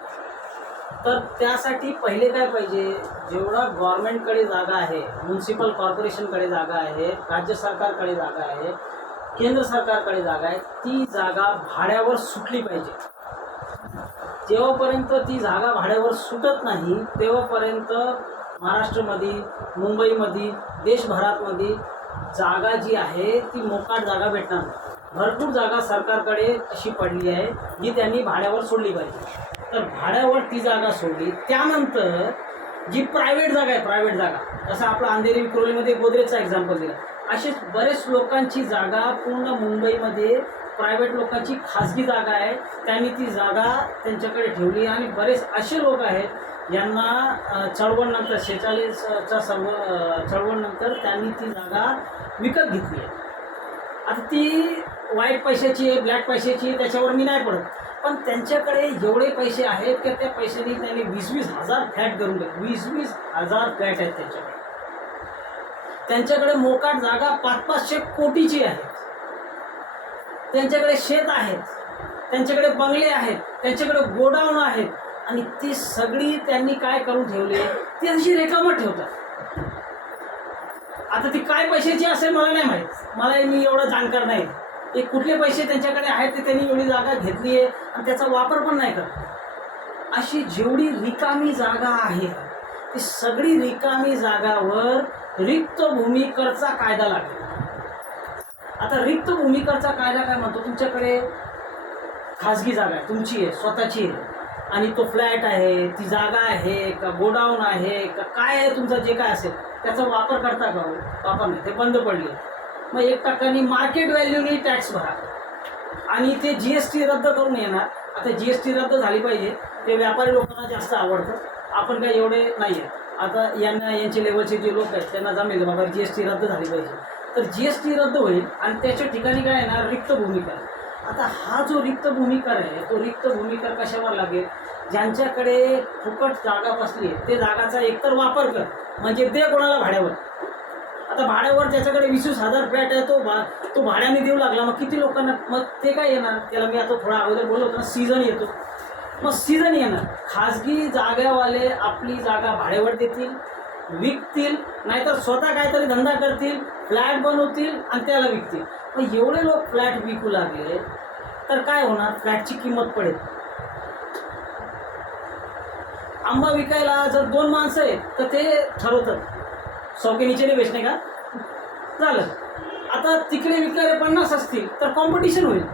तर त्यासाठी पहिले काय पाहिजे, जेवढा गव्हर्नमेंटकडे जागा आहे, म्युन्सिपल कॉर्पोरेशनकडे जागा आहे, राज्य सरकारकडे जागा आहे, केंद्र सरकारकडे जागा आहे, ती जागा भाड्यावर सुटली पाहिजे. जेव्हापर्यंत ती जागा भाड्यावर सुटत नाही तेव्हापर्यंत महाराष्ट्रामध्ये, मुंबईमध्ये, देशभरातमध्ये जागा जी आहे ती मोकाट जागा भेटणार नाही. भरपूर जागा सरकारकडे अशी पडली आहे जी त्यांनी भाड्यावर सोडली पाहिजे. तर भाड्यावर ती जागा सोडली, त्यानंतर जी प्रायव्हेट जागा आहे, प्रायव्हेट जागा, जसं आपलं अंधेरी विक्रोलीमध्ये गोदरेजचा एक्झाम्पल दिला, असेच बरेच लोकांची जागा पूर्ण मुंबईमध्ये प्रायव्हेट लोकांची खाजगी जागा आहे, त्यांनी ती जागा त्यांच्याकडे ठेवली. आणि बरेच असे लोक आहेत यांना चळवळनंतर 46च्या चळवळनंतर त्यांनी ती जागा विकत घेतली आहे. आता ती वाईट पैशाची आहे, ब्लॅक पैशाची आहे, त्याच्यावर मी नाही पडत, पण त्यांच्याकडे एवढे पैसे आहेत की त्या पैशाने त्यांनी 20-20 हजार फ्लॅट करून घेतले. 20-20 हजार फ्लॅट आहेत त्यांच्याकडे. त्यांच्याकडे मोकाट जागा 500-500 कोटीची आहे. त्यांच्याकडे शेत आहेत, त्यांच्याकडे बंगले आहेत, त्यांच्याकडे गोडाऊन आहेत आणि ती सगळी त्यांनी काय करून ठेवले, ती अशी रिकामं ठेवतात. आता ती काय पैशाची असेल मला नाही माहीत, मी एवढं जाणकार नाही. ते कुठले पैसे त्यांच्याकडे आहेत ते त्यांनी एवढी जागा घेतली आहे आणि त्याचा वापर पण नाही करत. अशी जेवढी रिकामी जागा आहे ती सगळी रिकामी जागावर रिक्त भूमी करचा कायदा लागेल. आता रिक्त भूमी करचा कायदा काय म्हणतो, तुमच्याकडे खाजगी जागा आहे, तुमची आहे, स्वतःची आहे, आणि तो फ्लॅट आहे, ती जागा आहे का गोडाऊन आहे का काय आहे, तुमचं जे काय असेल त्याचा वापर करता का? वापर नाही, ते बंद पडले. मग 1% मार्केट व्हॅल्यूने टॅक्स भरा आणि ते GST रद्द करून येणार. आता GST रद्द झाली पाहिजे, ते व्यापारी लोकांना जास्त आवडतं, आपण काही एवढे नाही आहे. आता यांचे लेवलचे जे लोक आहेत त्यांना जमेल बाबा GST रद्द झाली पाहिजे, तर GST रद्द होईल आणि त्याच्या ठिकाणी काय येणार, रिक्त भूमी कर. आता हा जो रिक्त भूमी कर आहे तो रिक्त भूमी कर कशावर लागेल, ज्यांच्याकडे फुकट जागा बसली आहे ते जागाचा एकतर वापर कर, म्हणजे दे कोणाला भाड्यावर. आता भाड्यावर ज्याच्याकडे 20-20 हजार फ्लॅट आहे तो भाड्याने देऊ लागला, मग किती लोकांना, मग ते काय येणार, त्याला मी आता थोडा अगोदर बोललो होतो ना, सीझन येतो, मग सीझन येणार, खाजगी जागावाले आपली जागा भाड्यावर देतील, विकतील, नाहीतर स्वतः काहीतरी धंदा करतील, फ्लॅट बनवतील आणि त्याला विकतील. मग एवढे लोक फ्लॅट विकू लागले तर काय होणार, फ्लॅटची किंमत पडेल. आंबा विकायला जर 2 माणसं आहेत तर ते ठरवतात 100 के नीचे नाही बेचणे का, झालं. आता तिकडे विकणारे 50 असतील तर कॉम्पिटिशन होईल,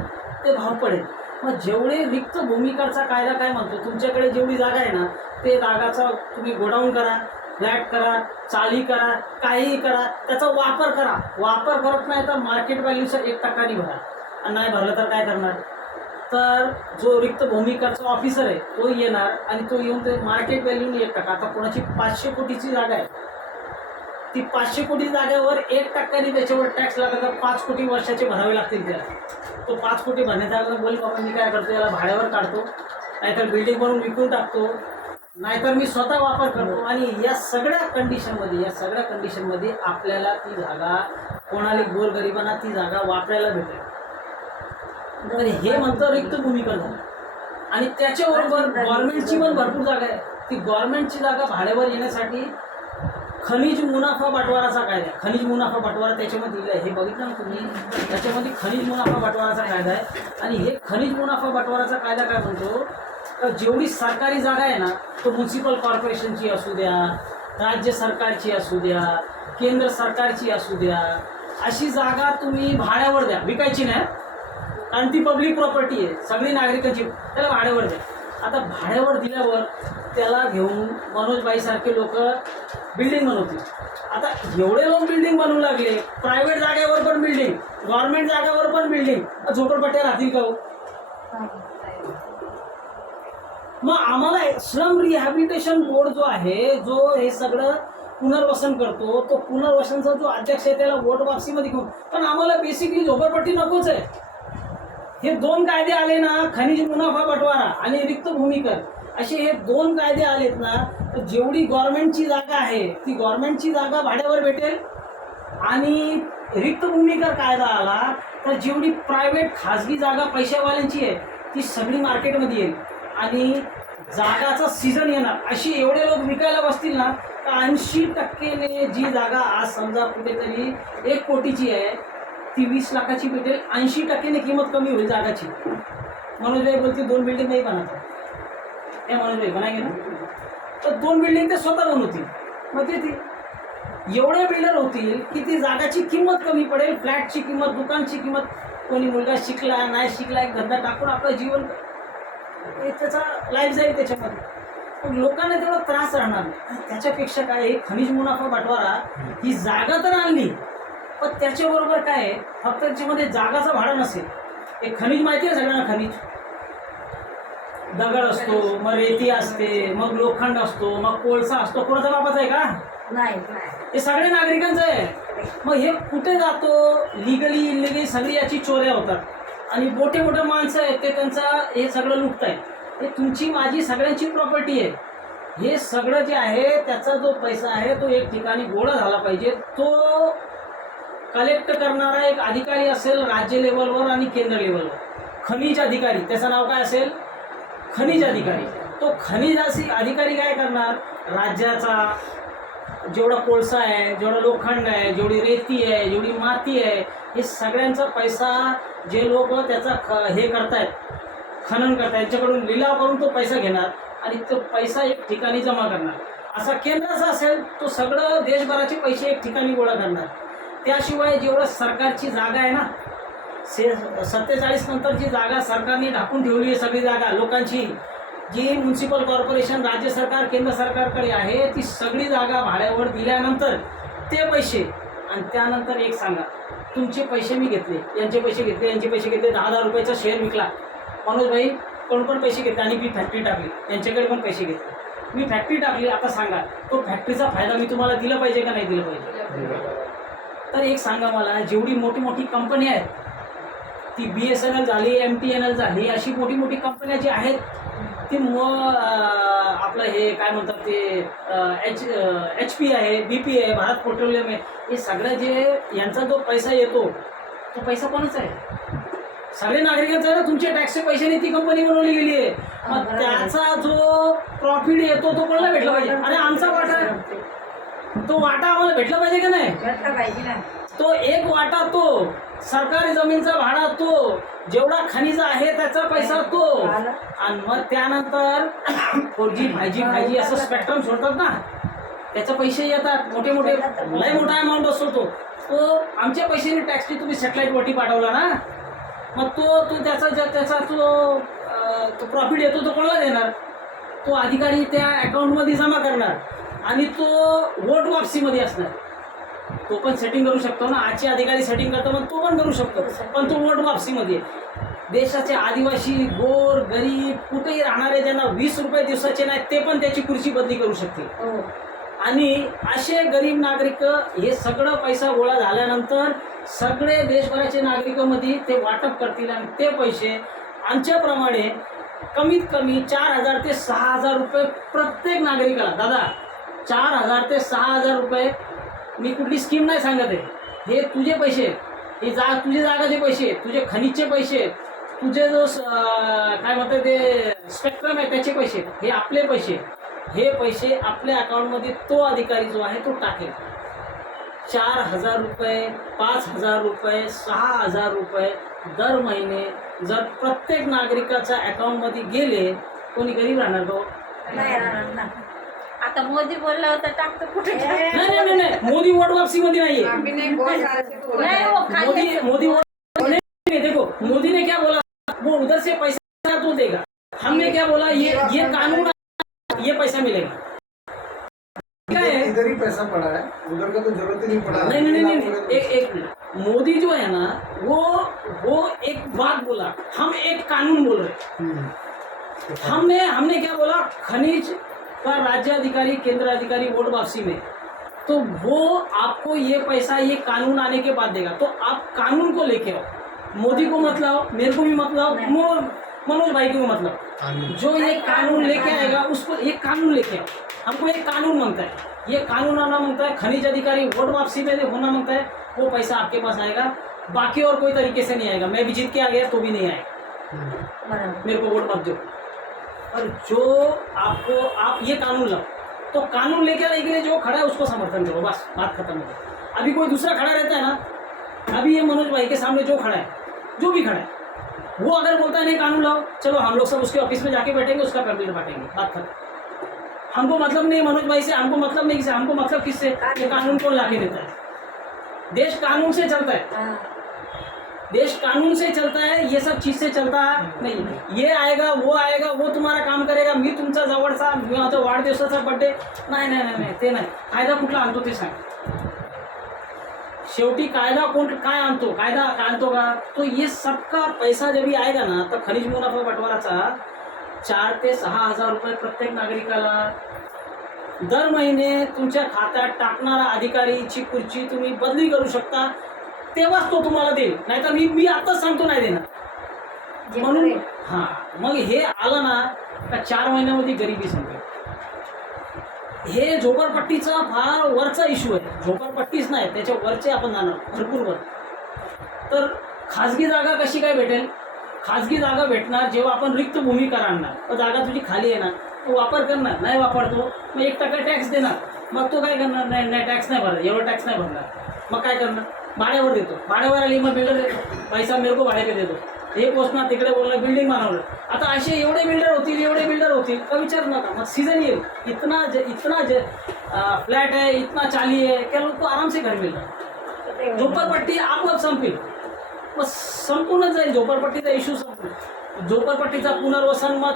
ते भाव पडेल. मग जेवढे रिक्त भूमिकारचा कायदा काय म्हणतो, तुमच्याकडे जेवढी जागा आहे ना ते जागाचा तुम्ही गोडाऊन करा, फ्लॅट करा, चाळी करा, काहीही करा, त्याचा वापर करा. वापर करत नाही तर मार्केट व्हॅल्यूचा 1% भरा आणि नाही भरलं तर काय करणार, तर जो रिक्त भूमिकाचा ऑफिसर आहे तो येणार आणि तो येऊन ते मार्केट व्हॅल्यूने 1%, आता कोणाची 500 कोटीची जागा आहे, ती 500 कोटी जागेवर 1% त्याच्यावर टॅक्स लागला तर 5 कोटी वर्षाचे भरावे लागतील त्याला. तो 5 कोटी भरण्याचा अगोदर बोल बाबा मी काय करतो, याला भाड्यावर काढतो, नाहीतर बिल्डिंग बनवून विकून टाकतो, नाहीतर मी स्वतः वापर करतो. आणि या सगळ्या कंडिशनमध्ये आपल्याला ती जागा, कोणाला गोरगरिबांना ती जागा वापरायला भेटेल. तर हे म्हणतं रिक्त भूमिका झालं. आणि त्याच्याबरोबर गव्हर्नमेंटची पण भरपूर जागा आहे. ती गव्हर्नमेंटची जागा भाड्यावर येण्यासाठी खनिज मुनाफा बटवाराचा कायदा, खनिज मुनाफा बटवारा त्याच्यामध्ये दिलं आहे, हे बघितलं ना तुम्ही. त्याच्यामध्ये खनिज मुनाफा बटवाराचा कायदा आहे. आणि हे खनिज मुनाफा बटवाराचा कायदा काय म्हणतो, तर जेवढी सरकारी जागा आहे ना, तो म्युन्सिपल कॉर्पोरेशनची असू द्या, राज्य सरकारची असू द्या, केंद्र सरकारची असू द्या, अशी जागा तुम्ही भाड्यावर द्या, विकायची नाही. कारण ती पब्लिक प्रॉपर्टी आहे, सगळी नागरिकांची, त्याला भाड्यावर द्या. आता भाड्यावर दिल्यावर त्याला घेऊन मनोजबाईसारखे लोक बिल्डिंग बनवतील. आता एवढे लोक बिल्डिंग बनवू लागले, प्रायव्हेट जागेवर पण बिल्डिंग, गव्हर्नमेंट जागेवर पण बिल्डिंग, झोपडपट्ट्या राहतील का हो? मग आम्हाला श्रम रिहॅबिलिटेशन बोर्ड जो आहे, जो हे सगळं पुनर्वसन करतो, तो पुनर्वसनचा जो अध्यक्ष आहे त्याला वोट वापसीमध्ये घेऊन, पण आम्हाला बेसिकली झोपडपट्टी नकोच आहे. हे 2 कायदे आले ना, खनिज मुनाफा बटवारा आणि रिक्त भूमिकर, असे हे 2 कायदे आलेत ना, तर जेवढी गव्हर्नमेंटची जागा आहे ती गव्हर्नमेंटची जागा भाड्यावर भेटेल. आणि रिक्त भूमिकर कायदा आला तर जेवढी प्रायव्हेट खाजगी जागा पैशावाल्यांची आहे ती सगळी मार्केटमध्ये येईल आणि जागाचा सीझन येणार. अशी एवढे लोक विकायला बसतील ना, तर 80%ने जी जागा आज समजा कुठेतरी 1 कोटीची आहे ती 20 लाखाची भेटेल. 80%ने किंमत कमी होईल जागाची. मनोजभाई बोलते 2 बिल्डिंग नाही बनवतात, हे मनोजभाई बनायगे ना, तर 2 बिल्डिंग ते स्वतः बनवतील. मग ते एवढे बिल्डर होतील की ती जागाची किंमत कमी पडेल, फ्लॅटची किंमत, दुकानची किंमत. कोणी मुलगा शिकला नाही शिकला, एक धंदा टाकून आपलं जीवन त्याचा लाईफ जाईल त्याच्यामध्ये. पण लोकांना तेवढा त्रास राहणार नाही. त्याच्यापेक्षा काय, हे खनिज मुनाफा बटवारा ही जागा तर आणली, पण त्याच्याबरोबर काय आहे, फक्त त्याच्यामध्ये जागाचं भाडं नसेल. एक खनिज माहिती आहे सगळ्यांना, खनिज दगड असतो, मग रेती असते, मग लोखंड असतो, मग कोळसा असतो. कोणाचा बापाचा आहे का? नाही. हे सगळे नागरिकांचं आहे. मग हे कुठे जातो, लिगली इलिगली सगळी याची चोऱ्या होतात. आणि मोठे मोठे माणसं आहेत ते त्यांचा हे सगळं लुटत आहे. हे तुमची माझी सगळ्यांची प्रॉपर्टी आहे. हे सगळं जे आहे त्याचा जो पैसा आहे तो एक ठिकाणी गोळा झाला पाहिजे. तो कलेक्ट करणारा एक अधिकारी असेल राज्य लेवलवर आणि केंद्र लेवलवर. खनिज अधिकारी, त्याचं नाव काय असेल? खनिज अधिकारी. तो खनिज अधिकारी काय करणार, राज्याचा जेवढा कोळसा आहे, जेवढा लोखंड आहे, जेवढी रेती आहे, जेवढी माती आहे, हे सगळ्यांचा पैसा जे लोक त्याचा हे करतायत, खनन करतायत, यांच्याकडून लिलाव करून तो पैसा घेणार आणि तो पैसा एक ठिकाणी जमा करणार. असा केंद्राचा असेल तो सगळं देशभराचे पैसे एक ठिकाणी गोळा करणार. त्याशिवाय जेवढं सरकारची जागा आहे ना, 47 नंतरची जागा सरकारने ढाकून ठेवली आहे, सगळी जागा लोकांची, जी म्युन्सिपल कॉर्पोरेशन, राज्य सरकार, केंद्र सरकारकडे आहे, ती सगळी जागा भाड्यावर दिल्यानंतर ते पैसे. आणि त्यानंतर एक सांगा, तुमचे पैसे मी घेतले, यांचे पैसे घेतले, यांचे पैसे घेतले, 10,000 रुपयाचा शेअर विकला, मनोजभाई कोण पण पैसे घेतले आणि मी फॅक्टरी टाकली, यांच्याकडे पण पैसे घेतले, मी फॅक्टरी टाकली. आता सांगा, तो फॅक्टरीचा फायदा मी तुम्हाला दिला पाहिजे का नाही दिला पाहिजे? तर एक सांगा मला, जेवढी मोठी मोठी कंपनी आहेत, ती BSNL झाली, MTNL झाली, अशी मोठी मोठी कंपन्या जी आहेत ती आपलं हे काय म्हणतात ते HP आहे, BP आहे, भारत पेट्रोलियम आहे, हे सगळं जे यांचा जो पैसा येतो तो पैसा कोणाचा आहे? सगळे नागरिकांचा आहे ना. तुमचे टॅक्सचे पैशाने ती कंपनी बनवली गेली आहे. मग त्याचा जो प्रॉफिट येतो तो कोणाला भेटला पाहिजे? आणि आमचा वाटा आहे, तो वाटा आम्हाला भेटला पाहिजे का नाही? भेटला पाहिजे ना. तो एक वाटा, तो सरकारी जमीनचा भाडा, तो जेवढा खनिज आहे त्याचा पैसा तो. आणि मग त्यानंतर 4G 5G असं स्पेक्ट्रम सोडतात ना, त्याचे पैसे येतात मोठे मोठे, लय मोठा अमाऊंट असतो तो आमच्या पैशाने टॅक्सची तुम्ही सॅटेलाईट वरती पाठवला ना, मग तो त्याचा तो प्रॉफिट येतो तो कोणाला देणार? तो अधिकारी त्या अकाउंटमध्ये जमा करणार आणि तो वोट वापसीमध्ये असणार. तो पण सेटिंग करू शकतो ना, आजचे अधिकारी सेटिंग करतो, मग तो पण करू शकतो, पण तो वोट वापसीमध्ये. देशाचे आदिवासी, गोर, गरीब, कुठेही राहणारे ज्यांना 20 रुपये दिवसाचे नाहीत ते पण त्याची खुर्ची बदली करू शकतील. हो. आणि असे गरीब नागरिक हे सगळं पैसा गोळा झाल्यानंतर सगळे देशभराचे नागरिकांमध्ये ते वाटप करतील आणि ते पैसे आमच्याप्रमाणे कमीत कमी 4,000 ते 6,000 रुपये प्रत्येक नागरिकाला. दादा 4,000 ते 6,000 रुपये, मी कुठली स्कीम नाही सांगत आहे, हे तुझे पैसे आहेत, हे तुझे जागाचे पैसे आहेत, तुझे खनिजचे पैसे आहेत, तुझे जो काय म्हणतात ते स्पेक्ट्रम आहे त्याचे पैसे आहेत, हे आपले पैसे आहेत. हे पैसे आपल्या अकाउंटमध्ये तो अधिकारी जो आहे तो टाकेल. 4,000 रुपये, 5,000 रुपये, 6,000 रुपये दर महिने जर प्रत्येक नागरिकाच्या अकाउंटमध्ये गेले, कोणी गरीब राहणार तो? नाही राहणार ना. आता मोदी बोलला होता टाकतो कुठे? नाही, मोदी वोट वापसीमध्ये नाहीये. नाही हो, मोदी वोट नहीं, देखो मोदी ने क्या बोला, वो उधर से पैसा तो देगा. हमने क्या बोला, ये कानून, ये पैसा मिलेगा. क्या है, इधर ही पैसा पड़ा है, उधर का तो जरूरत ही नहीं पड़ा. नहीं, एक मिनट. मोदी जो है ना वो एक बात बोला, हम एक कानून बोल रहे. हमने क्या बोला, खनिज का राज्य अधिकारी, केंद्र अधिकारी वोट वापसी में, तो वो आपको ये पैसा ये कानून आने के बाद देगा. तो आप कानून को लेके आओ, मोदी को मत लाओ, मेरे को भी मत लाओ, मनोज भाई को मत लाओ. जो ये कानून लेके आएगा उसको एक कानून लेके आओ. हमको एक कानून मांगता है, ये कानून आना मांगता है. खनिज अधिकारी वोट वापसी में होना मांगता है, वो पैसा आपके पास आएगा. बाकी और कोई तरीके से नहीं आएगा. मैं भी जीत के आ गया तो भी नहीं आएगा. मेरे को वोट मत दो. और जो आपको आप ये कानून लाओ, तो कानून लेके आने के लिए जो खड़ा है उसको समर्थन करो, बस बात खत्म हो गई. अभी कोई दूसरा खड़ा रहता है ना, अभी ये मनोज भाई के सामने जो खड़ा है, जो भी खड़ा है, वो अगर बोलता है नहीं कानून लाओ, चलो हम लोग सब उसके ऑफिस में जाके बैठेंगे, उसका पेमेंट बांटेंगे, बात खत्म. हमको मतलब नहीं मनोज भाई से, हमको मतलब नहीं किससे, हमको मतलब किससे, ये कानून कौन ला के देता है. देश कानून से चलता है, देश कानून से चलता है, ये सब चीज से चलता नहीं. ये आएगा वो तुम्हारा काम करेगा, मी तुमचा जवळचा, मी आता वाढदिवसाचा बर्थडे, नाही ते नाही. कायदा कुठला आणतो ते सांग. शेवटी कायदा कोण काय आणतो, कायदा आणतो का, तो ये सबका पैसा जब भी आएगा ना, तर खनिज मुनाफा बटवाराचा 4,000 ते 6,000 रुपये प्रत्येक नागरिकाला दर महिने तुमच्या खात्यात टाकणारा अधिकारीची खुर्ची तुम्ही बदली करू शकता, तेव्हाच तो तुम्हाला देईल. नाहीतर मी आताच सांगतो नाही देणार. म्हणून हां, मग हे आलं ना का 4 महिन्यामध्ये गरिबी संपेल. हे झोपडपट्टीचा फार वरचा इश्यू आहे. झोपडपट्टीच नाही, त्याच्या वरचे आपण जाणार भरपूर वर. तर खाजगी जागा कशी काय भेटेल? खाजगी जागा भेटणार जेव्हा आपण रिक्त भूमी आणणार. तर जागा तुझी खाली आहे ना, तो वापर करणार, नाही वापरतो मग 1% टॅक्स देणार. मग तो काय करणार, नाही टॅक्स नाही भरणार, एवढा टॅक्स नाही भरणार. मग काय करणार, भाड्यावर देतो. भाड्यावर आली मग बिल्डर देतो, पैसा मेरे को भाडे पे देतो. हे पोचणार तिकडे बोलणं बिल्डिंग बनवलं. आता असे एवढे बिल्डर होतील का विचार नका. मग सीजन येईल, इतना फ्लॅट आहे, इतना चाली आहे, क्या लोक आराम से घर मिळणार. झोपडपट्टी आपोआप संपेल, मग संपूर्णच जाईल. झोपडपट्टीचा इश्यू संपेल. झोपडपट्टीचा पुनर्वसन मग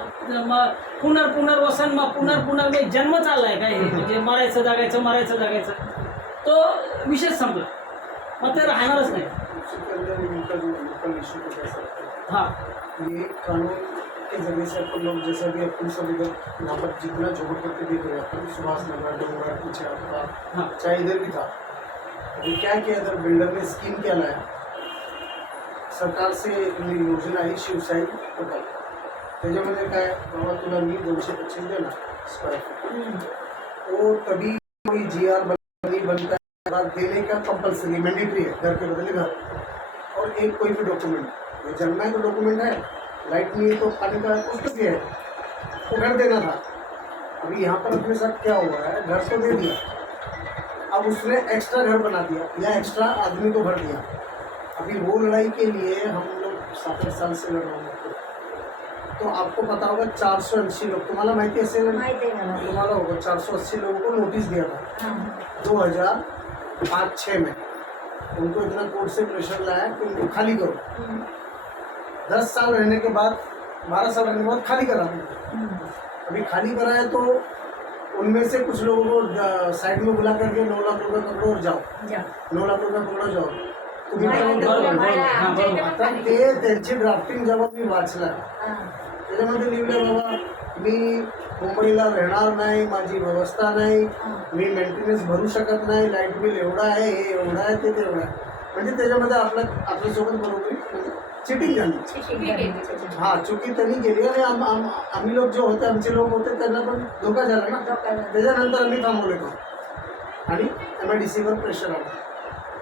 पुनर् जन्म चाललाय काय, म्हणजे मरायचं जगायचं तो विषय संपला. मग ते राहणारच नाही. हाँ, ये कानून के जरिए से अपन लोग जैसा भी अपन सब इधर यहाँ पर जितना झोपड़पट्टी दिख रहे हैं, सुभाष नगर डोंगरा पीछे आपका, हाँ, चाहे इधर भी था. अभी क्या किया, इधर बिल्डर ने स्कीम क्या लाया, सरकार से योजना आहे शिवशाही प्रकल्प. त्याच्यामध्ये काय, बाबा तुला मी 225 देना स्क्वायर फीट. वो तभी कोई GR बनता है, देने का कंपल्सरी मैंडेटरी है, घर के बदले घर. और एक कोई भी डॉक्यूमेंट, जन्म है तो डॉक्यूमेंट है, लाइट नहीं है तो पानी का कुछ भी है, तो घर देना था. अभी यहाँ पर अपने साथ क्या हुआ है, घर तो दे दिया, अब उसने एक्स्ट्रा घर बना दिया या एक्स्ट्रा आदमी को भर दिया. अभी वो लड़ाई के लिए हम लोग 7 साल से लड़ रहे हैं. तो आपको पता होगा 480 लोग, तुम्हाला माहिती असेल, तुम्हाला होगा 480 लोगों को नोटिस दिया था 2005-06 में. उनको इतना कोर्ट से प्रेशर लाया कि उनको खाली करो. 10 साल रहने के बाद, 12 साल रहने के बाद खाली करा. अभी खाली करा है तो उनमें से कुछ लोगों को साइड में बुला करके 9 लाख रुपये पकड़ो और जाओ, 9 लाख रुपये पकड़ो जाओ. तुम्ही नाही, पण तर बरोबर, मला बरोबर. हां, आमच्या इथे बरोबर. पण आता पाणी. ते त्यांची ड्राफ्टिंग जेव्हा मी वाचला हां. त्याच्यामध्ये लिहिलं बाबा मी मुंबईला राहणार नाही, माझी व्यवस्था नाही, मी मेंटेनन्स भरू शकत नाही, लाईट बिल एवढं आहे, हे एवढं आहे, ते एवढं आहे. म्हणजे त्याच्यामध्ये आपल्यासोबत बरोबरी म्हणजे चिटिंग झाली. ठीक आहे त्याच्यात. हा चुकी त्यांनी केली आणि आम्ही लोक जे होते आमचे लोक होते त्यांना पण धोका झाला ना. धोका झाला. त्याच्यानंतर आम्ही थांबवले तो आणि MIDC पर प्रेशर आया.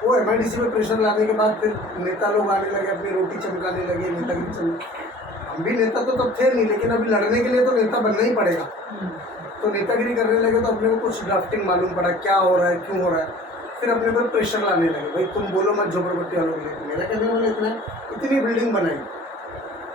वो MIDC में प्रेशर लाने के बाद फिर नेता लोग आने लगे, अपनी रोटी चमकाने लगे, नेतागिरी चमक। हम भी नेता तो तब थे नहीं, लेकिन अभी लड़ने के लिए तो नेता बनना ही पड़ेगा। तो नेतागिरी करने लगे तो अपने को कुछ ड्राफ्टिंग मालूम पड़ा क्या हो रहा है, क्यों हो रहा है। फिर अपने पर प्रेशर लाने लगे, भाई तुम बोलो मत झोपड़पट्टी वालों के लिए। मेरा कहने वाला इतना है, इतनी बिल्डिंग बनाई,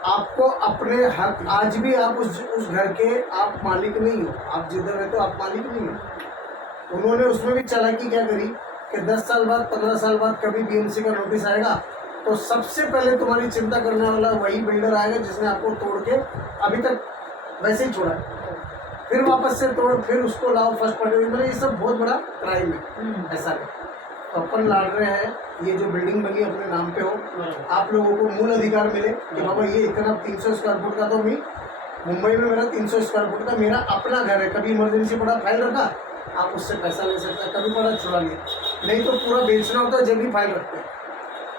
आपको अपने हक, आज भी आप उस घर के आप मालिक नहीं हो, आप जिधर रहते हो आप मालिक नहीं हो। उन्होंने उसमें भी चालाकी क्या करी कि 10 साल बाद 15 साल बाद कभी BMC का नोटिस आएगा तो सबसे पहले तुम्हारी चिंता करने वाला वही बिल्डर आएगा जिसने आपको तोड़ के अभी तक वैसे ही छोड़ा है, फिर वापस से तोड़, फिर उसको लाओ फर्स्ट पार्टी। मतलब ये सब बहुत बड़ा क्राइम है। ऐसा है तो अपन लड़ रहे हैं, ये जो बिल्डिंग बनी अपने नाम पे हो, आप लोगों को मूल अधिकार मिले कि बाबा ये इतना 300 स्क्वायर फुट का, तो मैं मुंबई में मेरा 300 स्क्वायर फुट का मेरा अपना घर है, कभी इमरजेंसी पड़ा फाइल रखा, आप उससे पैसा ले सकते हैं, कभी पड़ा छुड़ा लिया, नहीं तो पूरा बेचना होता है जब भी फाइल रखते हैं।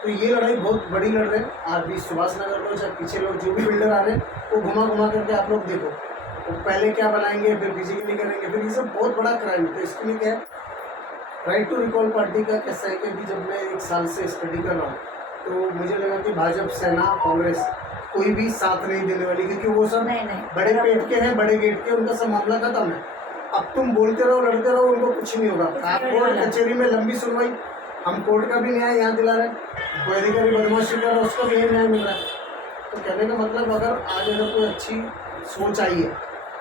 तो ये लड़ाई बहुत बड़ी लड़ रहे हैं। आज भी सुभाष नगर में चाहे पीछे लोग जो भी बिल्डर आ रहे हैं वो घुमा घुमा करके आप लोग देखो, तो पहले क्या बनाएंगे फिर फिजिकली करेंगे, फिर ये सब बहुत बड़ा क्राइम है। तो इसके लिए क्या है, राइट टू रिकॉल पार्टी का कैसा है कि अभी जब मैं 1 साल से स्टडी कर रहा हूँ तो मुझे लगा कि भाजपा, सेना, कांग्रेस कोई भी साथ नहीं देने वाली, क्योंकि वो सब नहीं। बड़े पेट के हैं, बड़े गेट के, उनका सब मामला खत्म है। अब तुम बोलते रहो, लड़ते रहो, उनको कुछ नहीं होगा। आप कोर्ट कचहरी में लंबी सुनवाई, हम कोर्ट का भी न्याय यहाँ दिला रहे हैं, कोई अधिकारी बदमाशी कर रहा है उसको भी यही न्याय मिल रहा है। तो कहने का मतलब अगर आज अगर कोई अच्छी सोच आई है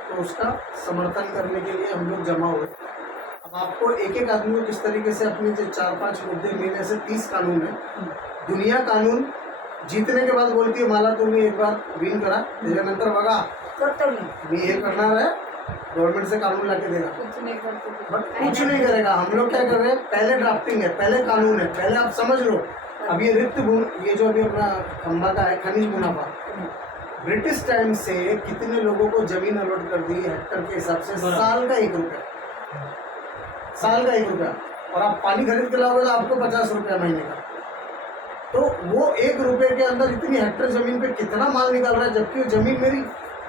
तो उसका समर्थन करने के लिए हम लोग जमा हुए। अब आपको एक एक आदमी को किस तरीके से अपने जो 4-5 मुद्दे मिलने से 30 कानून है, दुनिया कानून जीतने के बाद बोलती है मला तुम्ही एक बार विन करा, त्याच्यानंतर बघा करतो मी मी हे करणार है, गवर्नमेंट से कानून लाके देगा, कुछ नहीं करतो बट कुछ नहीं करेगा। हम लोग क्या कर रहे हैं, पहले ड्राफ्टिंग है, पहले कानून है, पहले आप समझ लो। अब ये रिक्त भूमि, ये जो अभी अपना खंबा का है खनिज मुनाफा, ब्रिटिश टाइम से कितने लोगों को जमीन अलॉट कर दी हेक्टर के हिसाब से, साल का 1 रुपया, साल का 1 रुपया, और आप पानी खरीद के लाओगे तो आपको 50 रुपया महीने का। तो वो 1 रुपये के अंदर इतनी हेक्टर जमीन पे कितना माल निकल रहा है, जबकि वो जमीन मेरी,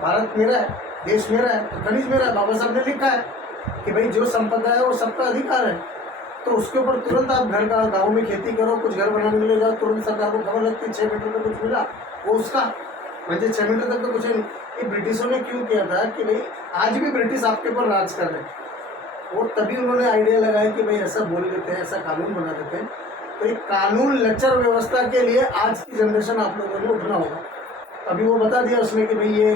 भारत मेरा है, देश मेरा है, खनिज मेरा है। बाबा साहब ने लिखा है कि भाई जो संपदा है वो सबका अधिकार है। तो उसके ऊपर तुरंत आप घर का, गाँव में खेती करो, कुछ घर बनाने के लिए जाओ, तुरंत सरकार को खबर लगती है 6 मीटर का कुछ मिला वो उसका, म्हणजे 6 मीटर तक तो कुछ नहीं। ये ब्रिटिशों ने क्यों किया था कि भाई आज भी ब्रिटिश आपके ऊपर राज कर रहे हैं, और तभी उन्होंने आइडिया लगाया कि भाई ऐसा बोल देते हैं, ऐसा कानून बना देते हैं। तो एक कानून लचर व्यवस्था के लिए आज की जनरेशन आप लोगों ने उठना होगा। अभी वो बता दिया उसने कि भाई ये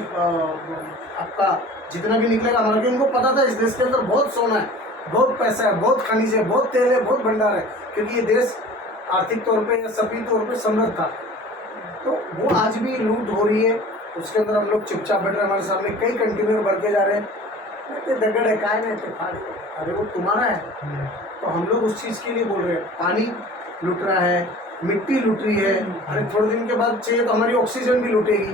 आपका जितना भी निकलेगा हमारा, कि उनको पता था इस देश के अंदर बहुत सोना है, बहुत पैसा है, बहुत खनिज है, बहुत तेल है, बहुत भंडार है, क्योंकि ये देश आर्थिक तौर पे या सभी तौर पे समृद्ध था। तो वो आज भी लूट हो रही है, उसके अंदर हम लोग चुपचाप बैठ रहे, हमारे सामने कई कंटेनर भर के जा रहे हैं, ये दगड़ है काय नहीं, अरे वो तुम्हारा है। तो हम लोग उस चीज़ के लिए बोल रहे हैं, पानी लूट रहा है, मिट्टी लूट रही है, अरे थोड़े दिन के बाद चाहिए तो हमारी ऑक्सीजन भी लूटेगी।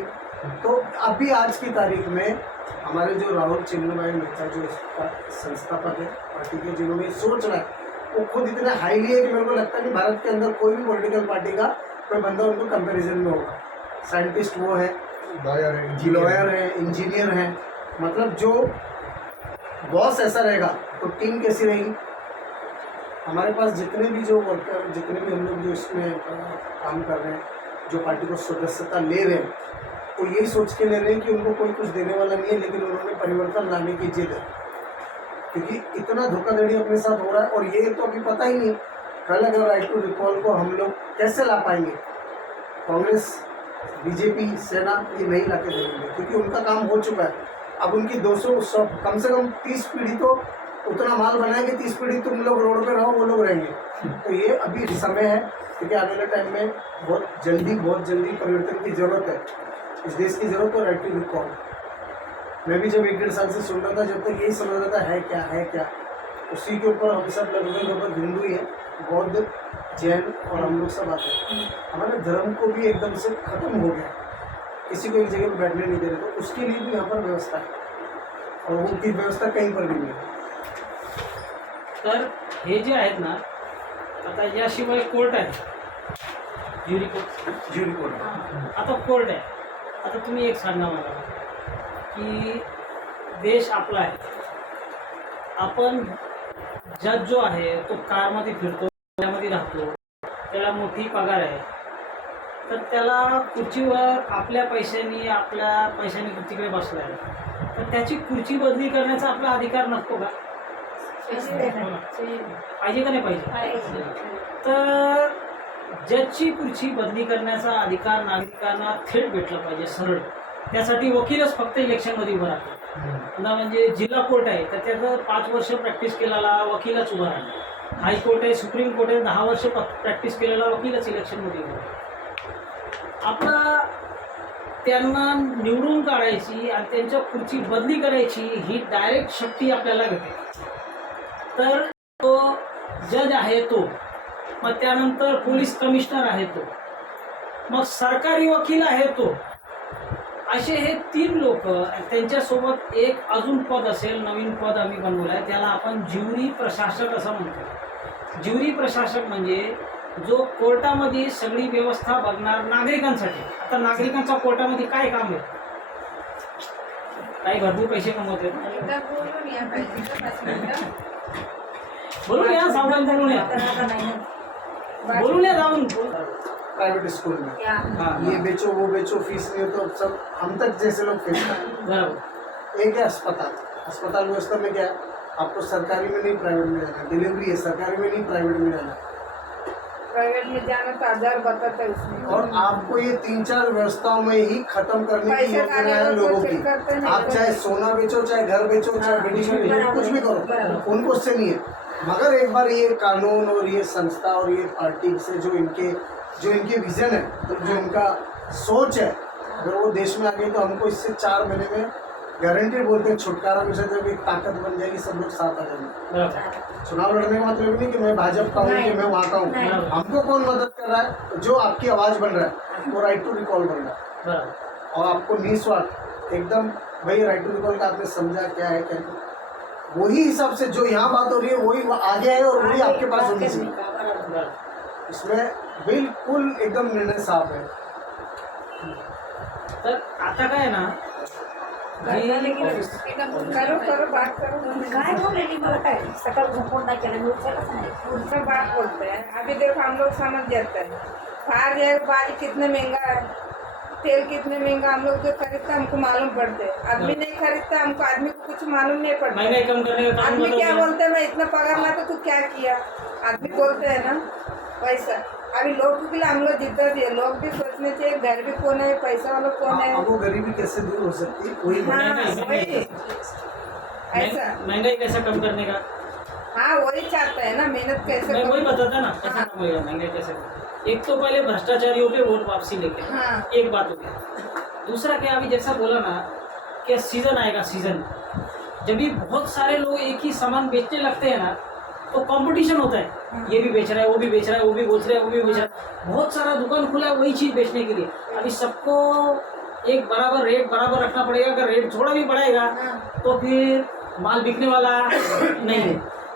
तो अभी आज की तारीख में हमारे जो राहुल चिन्मय मेहता जो इसका संस्थापक है पार्टी के, जिन्होंने सोच रहा है, वो खुद इतना हाईली है कि मेरे को लगता नहीं भारत के अंदर कोई भी पॉलिटिकल पार्टी का कोई बंदा उनको कंपैरिजन में होगा। साइंटिस्ट वो है, लॉयर है, इंजीनियर है, मतलब जो बॉस ऐसा रहेगा तो टीम कैसी रहेगी। हमारे पास जितने भी जो वर्कर, जितने भी हम लोग जो इसमें काम कर रहे हैं, जो पार्टी को सदस्यता ले रहे हैं, वो यही सोच के ले रहे हैं कि उनको कोई कुछ देने वाला नहीं है, लेकिन उन्होंने परिवर्तन लाने की जिद है, क्योंकि इतना धोखाधड़ी अपने साथ हो रहा है। और ये तो अभी पता ही नहीं कल अगर राइट टू रिकॉल को हम लोग कैसे ला पाएंगे, कांग्रेस, बीजेपी, सेना ये नहीं ला के देंगे, क्योंकि उनका काम हो चुका है। अब उनकी 200 कम से कम 30 पीढ़ी तो उतना माल बनाए कि 30 पीढ़ी तुम लोग रोड पे रहो, वो लोग रहेंगे। तो ये अभी समय है, क्योंकि आने वाले टाइम में बहुत जल्दी परिवर्तन की ज़रूरत है, इस देश की ज़रूरत है राइट टू रिकॉल। मैं भी जब 1-1.5 साल से सुन रहा था, जब तक यही समझ रहा था है क्या, उसी के ऊपर हम सब लगभग हिंदू ही है, बौद्ध, जैन और हम लोग सब आते हैं। हमारे धर्म को भी एकदम से खत्म हो गया, किसी को एक जगह पर बैठने नहीं दे रहे, तो उसके लिए भी यहाँ पर व्यवस्था है और वो की व्यवस्था कहीं पर भी नहीं है। तर हे जे आहेत ना, आता याशिवाय कोर्ट आहे, ज्युरी कोर्ट. ज्युरी कोर्ट आता कोर्ट आहे. आता तुम्ही एक सांगा मला की देश आपला आहे, आपण जज जो आहे तो कारमध्ये फिरतो, त्यामध्ये राहतो, त्याला मोठी पगार आहे, तर त्याला खुर्चीवर आपल्या पैशाने तिकडे बसला आहे, तर त्याची खुर्ची बदली करण्याचा आपला अधिकार नसतो का? पाहिजे का नाही पाहिजे? तर जजची खुर्ची बदली करण्याचा अधिकार नागरिकांना थेट भेटला पाहिजे, सरळ. त्यासाठी वकीलच फक्त इलेक्शनमध्ये उभं राहतो. पुन्हा म्हणजे जिल्हा कोर्ट आहे तर त्याचं 5 वर्ष प्रॅक्टिस केलेला वकीलच उभा राहतो. हायकोर्ट आहे, सुप्रीम कोर्ट आहे, 10 वर्ष प्रॅक्टिस केलेला वकीलच इलेक्शनमध्ये उभा राहतो. आपला त्यांना निवडून काढायची आणि त्यांच्या खुर्ची बदली करायची ही डायरेक्ट शक्ती आपल्याला भेटेल. तर तो जज आहे तो, मग त्यानंतर पोलीस कमिशनर आहे तो, मग सरकारी वकील आहे तो, असे हे 3 लोक. त्यांच्यासोबत एक अजून पद असेल, नवीन पद आम्ही बनवलं आहे, त्याला आपण ज्युरी प्रशासक असं म्हणतो. ज्युरी प्रशासक म्हणजे जो कोर्टामध्ये सगळी व्यवस्था बघणार नागरिकांसाठी. आता नागरिकांच्या कोर्टामध्ये काय काम आहे? काही भरपूर पैसे कमवते. बोलून या, सावधान बोलून या, बोलून या जाऊन. प्राइवेट स्कूल में हाँ, ये बेचो वो बेचो, फीस नहीं हो तो सब हम तक जैसे लोग फेस करते बराबर. हैं। एक है अस्पताल, अस्पताल व्यवस्था में क्या है, आपको सरकारी में नहीं प्राइवेट में जाना, डिलीवरी है सरकारी में नहीं प्राइवेट में जाना, प्राइवेट में जाना तो 1000 बताता है उसमें, और आपको ये 3-4 व्यवस्थाओं में ही खत्म करने की पैसे योजना डाले है और लोगों कोशिश की। करते हैं, आप चाहे सोना बेचो, चाहे घर बेचो, चाहे बेटी का बेचो, कुछ भी करो, उनको उससे नहीं है। मगर एक बार ये कानून और ये संस्था और ये पार्टी से जो इनके विजन है, तो जो इनका सोच है, अगर वो देश में आ गई तो हमको इससे 4 महीने में गारंटी बोलते हैं छुटकारा मिल सकता है, जब एक ताकत बन जाएगी, सब लोग साथ आ जाएंगे। बराबर. चुनाव लड़ने का मतलब नहीं कि मैं भाजपा का हूँ कि मैं वहाँ का हूँ। नहीं। हमको कौन मदद कर रहा है? जो आपकी आवाज़ बन रहा है, वो राइट टू रिकॉल बन रहा है, बराबर. और आपको निस्वार्थ एकदम भाई राइट टू रिकॉल का आपने समझा क्या है क्या नहीं, वही हिसाब से जो यहाँ बात हो रही है वही आगे है और वही आपके पास होनी चाहिए। बराबर. इसमें बिल्कुल एकदम निर्णय साफ है। तर आता काय आहे ना, करो बात करो. काय बोललेली मला काय सकाळ झोपून नाही केलं मी उचलच नाही. उनका बात बोलते हैं. अभी देखो हम लोग समझ जाते हैं, बाहर जाए बाल कितने महंगा है, तेल कितने महंगा, हम लोग जो खरीदते हैं हमको मालूम पड़ते हैं, आदमी नहीं खरीदता, हमको आदमी को कुछ मालूम नहीं पड़ता. महंगाई कम करने का काम आदमी क्या मतलब बोलते हैं, मैं इतना पगार ला तो तू क्या किया, आदमी बोलते हैं ना वैसा. अभी लोग के लिए हम लोग जितना दिए, लोग भी सोचने चाहिए घर भी कौन है, पैसा वाला कौन है. अब वो गरीबी कैसे दूर हो सकती है वही हाँ बना। वही ऐसा. महंगाई कैसा कम करने का, हाँ वही चाहता है ना, मेहनत कैसे मैं वही करो. बताता ना कैसे कम होगा महंगाई कैसे कम. एक तो पहले भ्रष्टाचारियों पे वोट वापसी लेके, हाँ. एक बात हो गया. दूसरा क्या, अभी जैसा बोला ना कि सीजन आएगा, सीजन जब भी बहुत सारे लोग एक ही सामान बेचने लगते हैं ना, तो कंपटीशन होता है. ये भी बेच रहा है, वो भी बेच रहा है, वो भी बेच रहा है, वो भी बेच रहा है, बहुत सारा दुकान खुला है वही चीज़ बेचने के लिए. अभी सबको एक बराबर रेट बराबर रखना पड़ेगा. अगर रेट थोड़ा भी बढ़ाएगा तो फिर माल बिकने वाला नहीं है.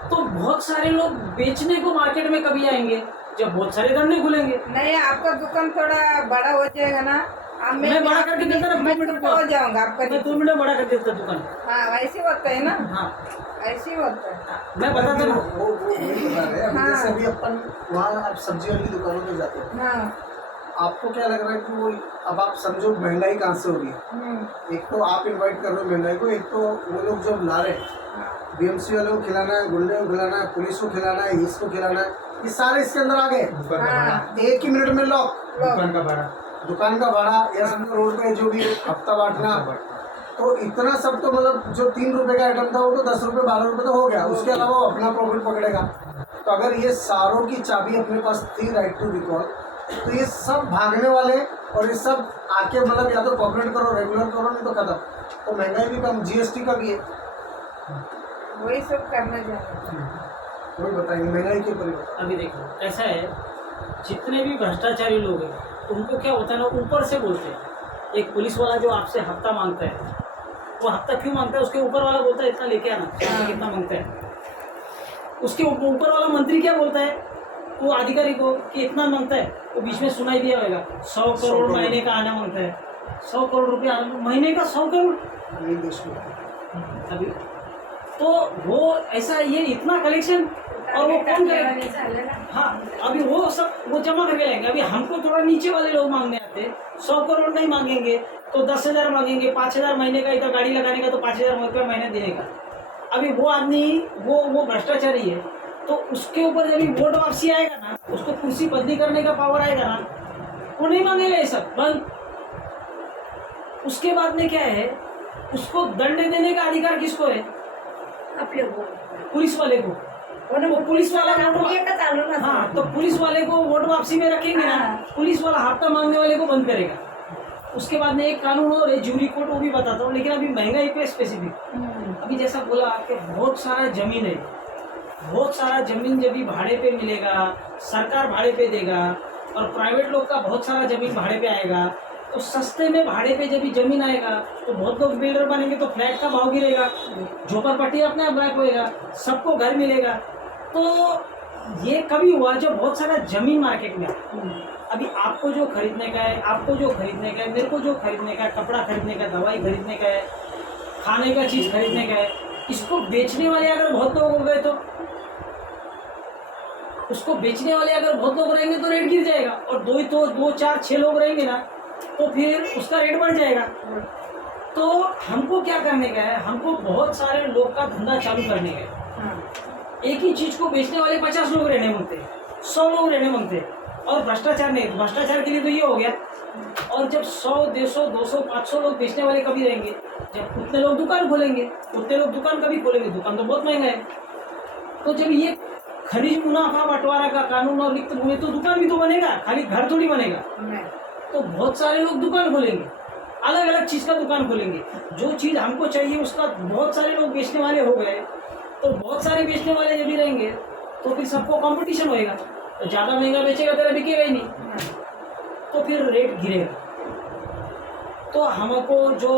तो बहुत सारे लोग बेचने को मार्केट में कभी आएंगे जब बहुत सारे धंधे खुलेंगे. नहीं आपका दुकान थोड़ा बड़ा हो जाएगा ना, अब मैं बड़ा करके देता ना, मैं 2 मिनट छोटा हो जाऊंगा आपका. मैं 2 मिनट बड़ा कर देता दुकान. हाँ वैसे होता है ना, हाँ ऐसे ही होता है. मैं बताता ना. वो वही बता रहे हैं। अभी हाँ। जैसे अभी अपन वहाँ आप सब्जी वाली दुकानों पे जाते हैं, हाँ. आपको क्या लग रहा है कि वो अब आप समझो महंगाई कहाँ से हो रही है? एक तो आप इनवाइट कर रहे हो महंगाई को, एक तो वो लोग जो ला रहे हैं, बीएमसी वालों को खिलाना है, गुंडे को खिलाना है, पुलिस को खिलाना है, इसको खिलाना है, ये सारे इसके अंदर आ गए। हाँ. एक ही मिनट में लॉक, लोग. दुकान का भाड़ा या समझो रोड पे जो भी हफ्ता बांटना, तो इतना सब तो मतलब जो 3 रुपए का आइटम था वो तो 10 रुपए 12 रुपए तो हो गया, उसके अलावा वो अपना प्रॉफिट पकड़ेगा। तो अगर ये सारों की चाबी अपने पास थी राइट टू रिकॉल, तो ये सब भागने वाले और ये सब आके मतलब या तो कॉपरेट करो, रेगुलर करो, नहीं तो खत्म। तो महंगाई भी कम, जीएसटी का भी है, वही सब करना चाहते हैं। वही बताएंगे महंगाई के ऊपर ही बताएंगे। अभी देखो कैसा है, जितने भी भ्रष्टाचारी लोग हैं उनको क्या होता है ना, ऊपर से बोलते हैं। एक पुलिस वाला जो आपसे हफ्ता मांगता है, वो हफ्ता क्यों मांगता है, उसके ऊपर वाला बोलता है इतना लेके आना, कितना मांगता है। उसके ऊपर वाला मंत्री क्या बोलता है वो अधिकारी को कि इतना मांगता है, वो बीच में सुनाई दिया होगा 100 करोड़ महीने का आना मांगता है, 100 करोड़ रुपया महीने का, 100 करोड़ ये देश में अभी। तो वो ऐसा ये इतना कलेक्शन, और वो कौन करेगा? हाँ, अभी वो सब वो जमा करके लाएंगे। अभी हमको थोड़ा नीचे वाले लोग मांगने आते हैं, 100 करोड़ नहीं मांगेंगे तो 10,000 मांगेंगे, 5,000 महीने का, इधर गाड़ी लगाने का तो 5,000 रुपये महीने देने का। अभी वो आदमी वो भ्रष्टाचारी है, तो उसके ऊपर जब वोट वापसी आएगा ना, उसको कुर्सी बदली करने का पावर आएगा ना, वो नहीं मांगेगा ये सब बंद। उसके बाद में क्या है, उसको दंड देने का अधिकार किसको है? आपले को पुलिस वाले को। वो पुलिस वाला हाँ, तो पुलिस वाले को वोट वापसी में रखेंगे ना, पुलिस वाला हफ्ता मांगने वाले को बंद करेगा। उसके बाद में एक कानून और है जूरी कोर्ट, वो भी बताता हूँ, लेकिन अभी महंगाई पे स्पेसिफिक। अभी जैसा बोला आपके बहुत सारा जमीन है, बहुत सारा जमीन जब भी भाड़े पे मिलेगा, सरकार भाड़े पे देगा, और प्राइवेट लोग का बहुत सारा जमीन भाड़े पे आएगा, तो सस्ते में भाड़े पे जब भी जमीन आएगा तो बहुत लोग बिल्डर बनेंगे, तो फ्लैट का भाव गिरेगा, झोपड़पट्टी अपने आप गायब होएगा, सबको घर मिलेगा। तो ये कभी हुआ जब बहुत सारा जमीन मार्केट में अभी आपको जो खरीदने का है, आपको जो खरीदने का है, मेरे को जो खरीदने का है, कपड़ा खरीदने का, दवाई खरीदने का है, खाने का चीज़ खरीदने का है, इसको बेचने वाले अगर बहुत लोग हो गए तो उसको बेचने वाले अगर बहुत लोग रहेंगे तो रेट गिर जाएगा, और 2, 4, 6 लोग रहेंगे ना तो फिर उसका रेट बढ़ जाएगा। तो हमको क्या करने का है, हमको बहुत सारे लोग का धंधा चालू करने का है। एक ही चीज को बेचने वाले 50 लोग रहने मांगते हैं, 100 लोग रहने मांगते हैं, और भ्रष्टाचार नहीं। भ्रष्टाचार के लिए तो ये हो गया। और जब 100, 150, 200, 500 लोग बेचने वाले कभी रहेंगे, जब उतने लोग दुकान खोलेंगे, उतने लोग दुकान कभी खोलेंगे, दुकान तो बहुत महंगा है। तो जब ये खनिज मुनाफा बंटवारा का कानून और रिक्त भूमि, तो दुकान भी तो बनेगा, खाली घर थोड़ी बनेगा। तो बहुत सारे लोग दुकान खोलेंगे, अलग अलग चीज़ का दुकान खोलेंगे। जो चीज़ हमको चाहिए उसका बहुत सारे लोग बेचने वाले हो गए, तो बहुत सारे बेचने वाले जब भी रहेंगे तो फिर सबको कंपटीशन होएगा, तो ज़्यादा महंगा बेचेगा तेरा बिकेगा ही नहीं, तो फिर रेट गिरेगा। तो हमको जो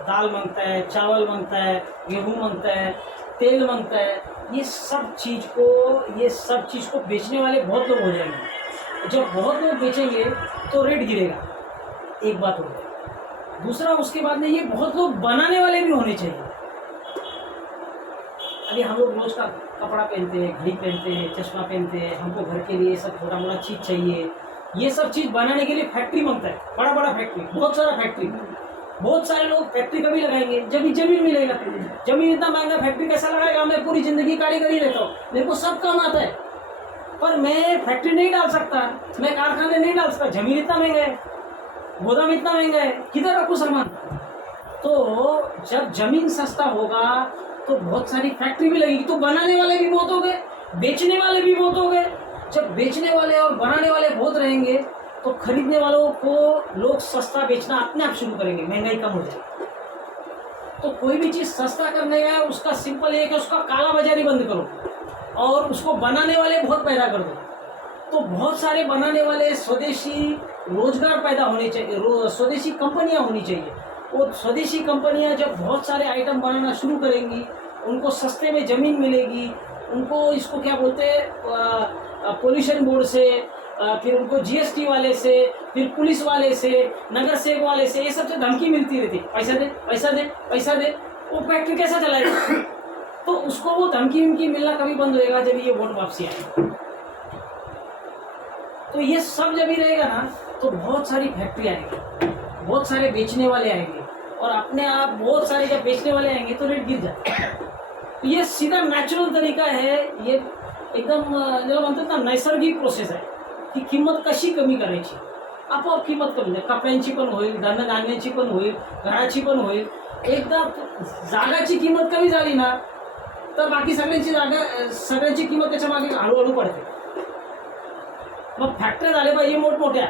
दाल मांगता है, चावल मांगता है, गेहूँ मांगता है, तेल मांगता है, ये सब चीज़ को बेचने वाले बहुत लोग हो जाएंगे। जब बहुत लोग बेचेंगे तो रेट गिरेगा, एक बात हो गई। दूसरा, उसके बाद में ये बहुत लोग बनाने वाले भी होने चाहिए। अभी हम लोग रोज का कपड़ा पहनते हैं, घड़ी पहनते हैं, चश्मा पहनते हैं, हमको घर के लिए सब छोटा मोटा चीज़ चाहिए। ये सब चीज़ बनाने के लिए फैक्ट्री मांगता है, बड़ा बड़ा फैक्ट्री, बहुत सारा फैक्ट्री। बहुत सारे लोग फैक्ट्री कभी लगाएंगे जब भी जमीन मिलेगा। जमीन इतना महंगा, फैक्ट्री कैसा लगाएगा? मैं पूरी जिंदगी कारीगरी रहता हूँ, मेरे को सब काम आता है, पर मैं फैक्ट्री नहीं डाल सकता, मैं कारखाने नहीं डाल सकता, जमीन इतना महंगा है, गोदाम इतना महंगा है, किधर रखूँ सामान? तो जब जमीन सस्ता होगा तो बहुत सारी फैक्ट्री भी लगेगी, तो बनाने वाले भी बहुत हो गए, बेचने वाले भी बहुत हो गए। जब बेचने वाले और बनाने वाले बहुत रहेंगे तो खरीदने वालों को लोग सस्ता बेचना अपने आप शुरू करेंगे, महंगाई कम हो जाएगी। तो कोई भी चीज़ सस्ता करने का उसका सिंपल है कि उसका काला बाजारी बंद करो और उसको बनाने वाले बहुत पैदा कर दो। तो बहुत सारे बनाने वाले स्वदेशी रोजगार पैदा होने चाहिए, स्वदेशी कंपनियां होनी चाहिए। वो स्वदेशी कंपनियां जब बहुत सारे आइटम बनाना शुरू करेंगी, उनको सस्ते में ज़मीन मिलेगी, उनको इसको क्या बोलते हैं, पोल्यूशन बोर्ड से, फिर उनको जीएसटी वाले से, फिर पुलिस वाले से, नगर सेवक वाले से, ये सबसे धमकी मिलती रहती, पैसा दे पैसा दे पैसा दे। वो फैक्ट्री कैसा चलाएगा? तो उसको वो धमकी मिलना कभी बंद होएगा जब ये वोट वापसी आएगी। तो ये सब जब ही रहेगा ना तो बहुत सारी फैक्ट्री आएंगी, बहुत सारे बेचने वाले आएंगे, और अपने आप बहुत सारे जब बेचने वाले आएंगे तो रेट गिर जाए। तो ये सीधा नेचुरल तरीका है, ये एकदम ज्याला म्हणतात ना नैसर्गिक प्रोसेस आहे की किंमत कशी कमी करायची, आपोआप किंमत कमी होईल, कपड्यांची पण होईल, धान्याची पण होईल, घराची पण होईल। एकदा जागाची किंमत कमी झाली ना तर बाकी सगळ्यांची किंमत त्याच्या मागे हळूहळू पडते। मग फॅक्टऱ्या झाल्या पाहिजे मोठमोठ्या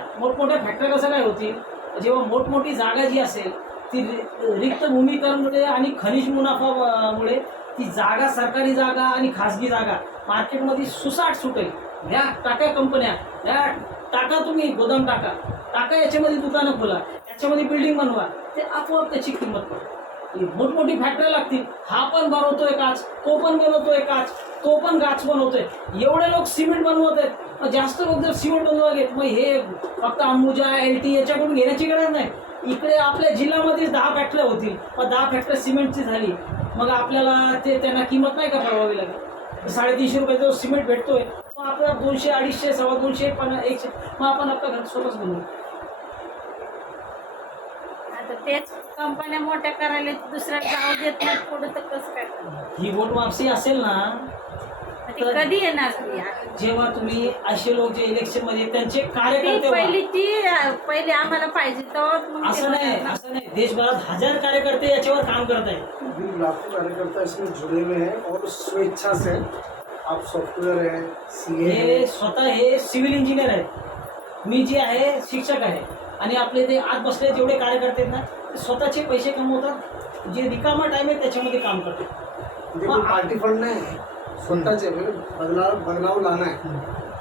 फॅक्टऱ्या कसं काय होतील, जेव्हा मोठमोठी जागा जी असेल ती रिक्त भूमीकरणामुळे आणि खनिज मुनाफामुळे ती जागा सरकारी जागा आणि खाजगी जागा मार्केटमध्ये सुसाट सुटेल. ह्या टाका कंपन्या, ह्या टाका तुम्ही गोदाम टाका याच्यामध्ये दुकानं खोला, याच्यामध्ये बिल्डिंग बनवा, ते आपोआप त्याची किंमत पडेल. मोठमोठी फॅक्टऱ्या लागतील. हा पण बनवतोय काच, तो पण बनवतोय काच, तो पण काच बनवतोय. एवढे लोक सिमेंट बनवत आहेत. मग जास्त लोक जर सिमेंट बनवायला मग हे फक्त अंबुजा LT याच्याकडून घेण्याची गरज नाही. इकडे आपल्या जिल्ह्यामध्ये 10 फॅक्टऱ्या होतील. मग 10 फॅक्टऱ्या सिमेंटची झाली, मग आपल्याला त्यांना किंमत नाही का भरावी लागेल. 350 रुपये जो सिमेंट भेटतोय मग आपल्याला 200, 250, 250, 100, मग आपण आपल्या घर स्वतःच बनवू. आता तेच कंपन्या मोठ्या करायला दुसऱ्या जाऊ देत नाही पुढे, तर कसं काय करणार? ही वोट वापसी असेल ना, ती कधी येणार ती? जेव्हा तुम्ही असे लोक जे इलेक्शन मध्ये त्यांचे कार्यकर्ते पहिले आम्हाला पाहिजे तेव्हा मग ते असं नाही, बनवणार. असं नाही. देशभरात 1000 कार्यकर्ते याच्यावर काम करत आहेत. अभी लाखों कार्यकर्ता इसमें जुड़े हुए हैं और स्वेच्छा से आप सॉफ्टवेयर है, CA है, हे स्वतः हे सिव्हिल इंजिनियर आहेत. मी जे आहे शिक्षक आहे. आणि आपले ते आत बसले जेवढे कार्यकर्ते आहेत ना, ते स्वतःचे पैसे कमवतात. जे रिकामा टाइम आहे त्याच्यामध्ये काम करतात. देखो पार्टी फंड नहीं स्वतःचे म्हणजे बदलाव लाना है.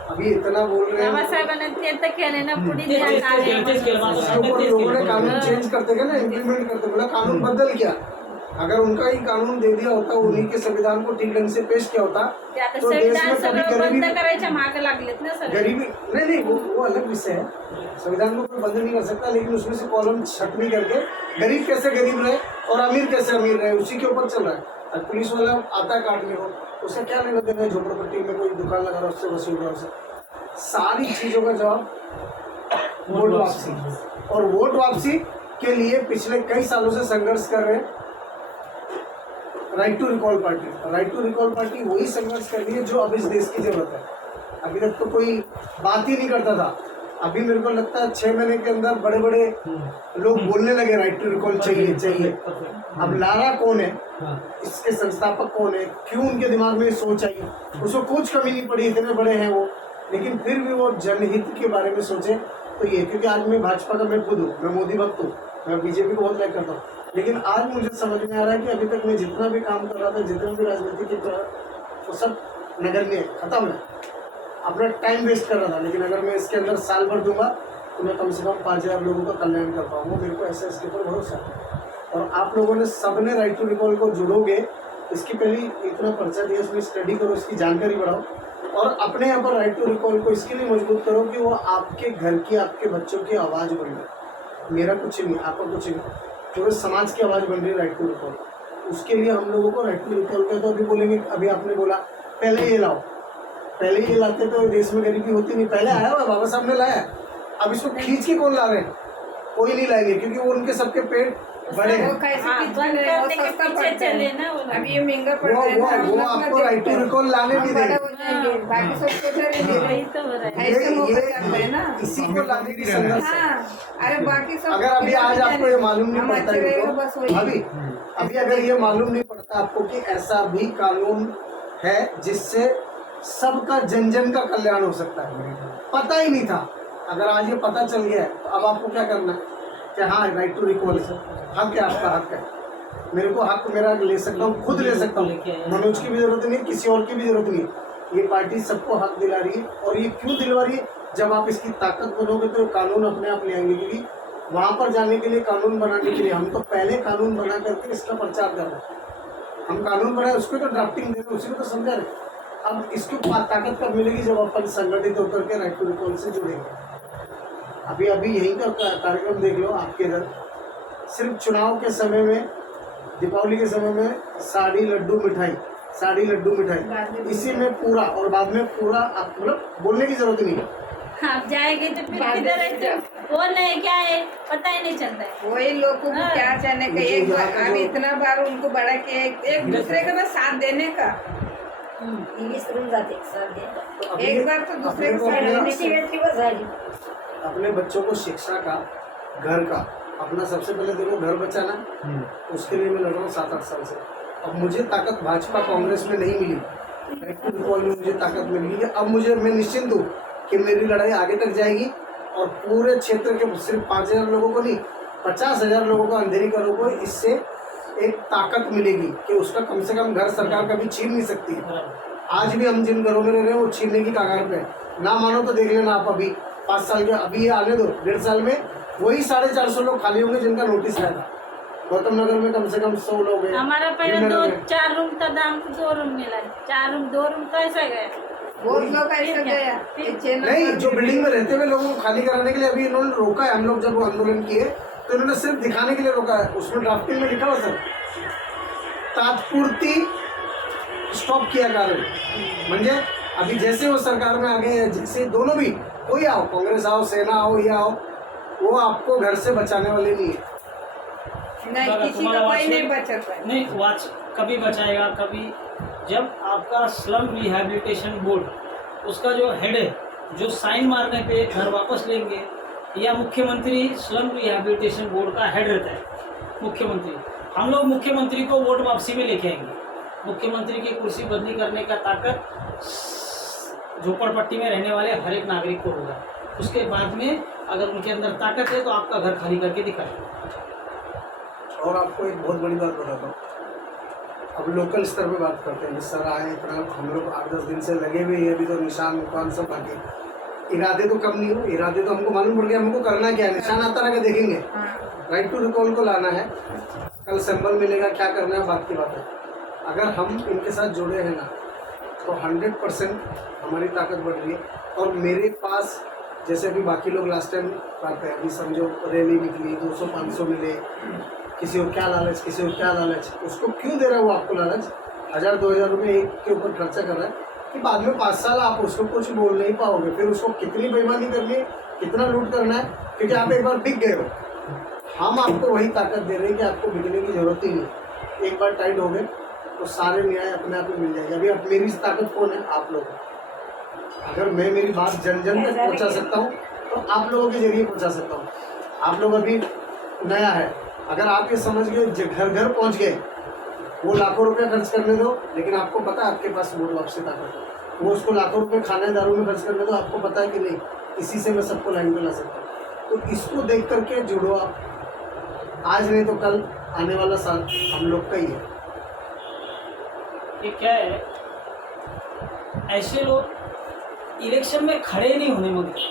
अभी इतना बोल रहे हैं बाबासाहेबांना ते तर केले ना, पुढे तेच द्या कार्य केलं, तेच केलं. म्हणून. माझं उसके सांगणं ऊपर तेच लोगों ने केलं. कानून चेंज करते गए ना, इम्प्लीमेंट करते बोला कानून बदल क्या. अगर उनका ही कानून दे दिया होता, उन्हीं के संविधान को ठीक ढंग से पेश किया होता ते आता तो देश संविधान में कभी सगळं बंद गरीबी करायच्या मागे लागलेत ना सगळे. गरीबी नहीं वो अलग विषय है. संविधान को कोई बंद नहीं कर सकता, लेकिन उसमें से कॉलम छट नहीं करके गरीब कैसे गरीब रहे और अमीर कैसे अमीर रहे उसी के ऊपर चल रहा है. और पुलिस वाला आता है काटने को, उसका क्या लेना देना है. झोपड़पट्टी में कोई दुकान लगा रहा है उससे वसूल रहा है उसे. सारी चीजों का जवाब वोट वापसी. और वोट वापसी के लिए पिछले कई सालों से संघर्ष कर रहे हैं राइट टू रिकॉल पार्टी वही संघर्ष कर रही है जो अब इस देश की जरूरत है. अभी तक तो कोई बात ही नहीं करता था. अभी मेरे को लगता है 6 महीने के अंदर बड़े बड़े लोग बोलने लगे राइट टू रिकॉल चाहिए. अब लारा कौन है, इसके संस्थापक कौन है, क्यों उनके दिमाग में ये सोच आई, उसको कुछ कमी नहीं पड़ी, इतने बड़े हैं वो, लेकिन फिर भी वो जनहित के बारे में सोचे. तो ये क्योंकि आज मैं भाजपा का मैं खुद हूँ, मैं मोदी भक्त हूँ, मैं बीजेपी को बहुत लाइक करता हूँ, लेकिन आज मुझे समझ में आ रहा है कि अभी तक मैं जितना भी काम कर रहा था, जितना भी राजनीति की वो सब नगण्य खत्म है. अपना टाइम वेस्ट कर रहा था. लेकिन अगर मैं इसके अंदर साल भर दूंगा तो मैं कम से कम 5000 लोगों का कल्याण कर पाऊंगा. मेरे को ऐसा इसके ऊपर भरोसा है. और आप लोगों ने सबने राइट टू रिकॉल को जुड़ोगे, इसकी पहले इतना पर्चा दिया, उसमें स्टडी करो, इसकी जानकारी बढ़ाओ और अपने यहाँ पर राइट टू रिकॉल को इसके लिए मजबूत करो कि वो आपके घर की, आपके बच्चों की आवाज़ बन रही. मेरा कुछ नहीं, आपका कुछ नहीं, पूरे समाज की आवाज़ बन रही है राइट टू रिकॉल. उसके लिए हम लोगों को राइट टू रिकॉल का, तो अभी बोलेंगे, अभी आपने बोला पहले ये लाओ, पहले ये लाते तो देश में गरीबी होती नहीं. पहले आया हुआ बाबा साहब ने लाया. अब इसको खींच के कौन ला रहे हैं? कोई नहीं लाएंगे, क्योंकि वो उनके सबके पेट बड़े हैं. वो कैसे हाँ, पीछे बंद रहे, वो करने के सस्ता पीछे पड़ता है. चले ना वो लोग. अब ये महंगा पड़ वो रहा है ना, वो हम वो लोग आपको ना राइट टू देखते हैं. रिकॉल लाने हम नहीं बड़े देंगे. हो जाएंगे, बाकी सब तो उधर ही दे रहे यही हैं. तो हो रहा है. ऐसे मौका करते हैं ना. इसी को लाने की संघर्ष है. हाँ, अरे बाकी सब अगर अभी आज आपको ये मालूम नहीं हम पड़ता अच्छे है रहेगा बस वही. अभी अगर ये मालूम नहीं पड़ता आपको कि ऐसा भी कानून है जिससे सबका जन जन का कल्याण हो सकता है, पता ही नहीं था. अगर आज ये पता चल गया है तो अब आपको क्या करना है कि हाँ राइट टू रिकॉल हक है, आपका हक है. मेरे को हक मेरा ले सकता हूँ, खुद ले सकता हूँ. मनोज की भी जरूरत नहीं, किसी और की भी जरूरत नहीं. ये पार्टी सबको हक दिला रही है. और ये क्यों दिलवा रही है? जब आप इसकी ताकत बनोगे तो कानून अपने आप ले आएंगे. क्योंकि वहाँ पर जाने के लिए, कानून बनाने के लिए हम तो पहले कानून बना करके इसका प्रचार कर रहे हैं. हम कानून बनाए, उसको तो ड्राफ्टिंग दे रहे, उसी को तो समझा रहे. अब इसको ताकत कब मिलेगी? जब अपन संगठित होकर के राइट टू रिकॉल से जुड़ेंगे. अभी यहीं का कार्यक्रम देख लो आपके इधर. सिर्फ चुनाव के समय में, दीपावली के समय में साड़ी लड्डू मिठाई, इसी में पूरा, और बाद में पूरा. आप मतलब बोलने की जरूरत नहीं है. आप जाएंगे तो फिर किधर है, कौन है क्या है पता ही नहीं चलता है. वही लोगों को क्या चाहने का. एक बार अभी इतना बार उनको बड़ा के एक दूसरे का बस साथ देने का. इंग्लिश करून जाते सर दे. एक बार तो दूसरे को साथ अपने- देने इसी की. व्यक्तीवर झाली. अपने बच्चों को शिक्षा का, घर का, अपना सबसे पहले देखो घर बचाना. उसके लिए मैं लड़ रहा हूँ 7-8 साल से. अब मुझे ताकत भाजपा कांग्रेस में नहीं मिली, राइट टू रिकॉल में मुझे ताकत मिल गई है. अब मैं निश्चिंत हूँ कि मेरी लड़ाई आगे तक जाएगी और पूरे क्षेत्र के सिर्फ 5000 लोगों को नहीं, 50,000 लोगों को, अंधेरी का लोगों को इससे एक ताकत मिलेगी कि उसका कम से कम घर सरकार कभी छीन नहीं सकती है। बराबर। आज भी हम जिन घरों में रह रहे हैं वो छीनने की कगार पे है। ना मानो तो देख लेना आप, अभी 5 साल के अभी ये आने दो, 1.5 साल में वही 450 लोग खाली होंगे जिनका नोटिस आया था। गौतम नगर में कम से कम 100 लोग हैं। हमारा पहले गिरनगर में 4 रूम का दाम 2 रूम मिला है। 4 रूम 2 रूम कैसे गए? बहुत लोग ऐसा गया ये चैनल नहीं, पर जो भी- बिल्डिंग में रहते हुए लोगों को खाली कराने के लिए अभी इन्होंने रोका है। हम लोग जब वो आंदोलन किए तो इन्होंने सिर्फ दिखाने के लिए रोका है। उसमें ड्राफ्टिंग में लिखा हुआ सर तात्पुरती स्टॉप किया कार्य, म्हणजे अभी जैसे वो सरकार में आ गए हैं, जैसे दोनों भी कोई आओ, कांग्रेस आओ, सेना आओ, ये आओ, वो आपको घर से बचाने वाले नहीं है। नहीं, बघा, किसी तुम्हाला का कोई वाच- नहीं बचा पाए। नहीं वाच कभी बचाएगा, कभी जब आपका स्लम रिहैबिलिटेशन बोर्ड उसका जो हेड है, जो साइन मारने पे घर वापस लेंगे, या मुख्यमंत्री स्लम रिहैबिलिटेशन बोर्ड का हेड रहता है मुख्यमंत्री। हम लोग मुख्यमंत्री को वोट वापसी में लेके आएंगे। मुख्यमंत्री की कुर्सी बदली करने का ताकत झोपड़पट्टी में रहने वाले हर एक नागरिक को होगा। उसके बाद में अगर उनके अंदर ताकत है तो आपका घर खाली करके दिखाएगा। और आपको एक बहुत बड़ी बात बताता हूँ, अब लोकल स्तर पे बात करते हैं। सर आए इतना, हम लोग 8-10 दिन से लगे हुए हैं, अभी तो निशान मुकान सब बाकी। इरादे तो कम नहीं हो, इरादे तो हमको मालूम पड़ गया हमको करना क्या है। निशान आता रहा देखेंगे, हाँ, राइट टू रिकॉल को लाना है, कल सैंपल मिलेगा, क्या करना है बात की बात है। अगर हम इनके साथ जुड़े हैं ना तो 100% हमारी ताकत बढ़ रही है। और मेरे पास जैसे अभी बाकी लोग लास्ट टाइम बात है, अभी समझो रैली निकली, 200-500 मिले, किसी को क्या लालच, किसी को क्या लालच, उसको क्यों दे रहा है वो आपको लालच? 1000-2000 रुपये एक के ऊपर खर्चा कर रहा है कि बाद में 5 साल आप उसको कुछ बोल नहीं पाओगे। फिर उसको कितनी बेईमानी करनी है, कितना लूट करना है, क्योंकि आप एक बार बिक गए हो। हम आपको वही ताकत दे रहे हैं कि आपको बिकने की जरूरत ही नहीं। एक बार टाइट हो गए तो सारे न्याय अपने आप ही मिल जाएगा। अभी अब मेरी ताकत कौन है? आप लोग। अगर मैं मेरी बात जन जन तक पहुंचा सकता हूं तो आप लोगों के जरिए पहुंचा सकता हूं। आप लोग अभी नया है, अगर आप ये समझ गए घर घर पहुंच गए, वो लाखों रुपए खर्च करने दो, लेकिन आपको पता है आपके पास वोट वापसी ताकत है। वो उसको लाखों रुपए खाने दारू में खर्च करने दो, आपको पता है कि नहीं इसी से मैं सबको लाइन पे ला सकता हूँ। तो इसको देख करके जुड़ो आप। आज नहीं तो कल आने वाला साल हम लोग का ही है। ये क्या है, ऐसे लोग इलेक्शन में खड़े नहीं होने मांगते,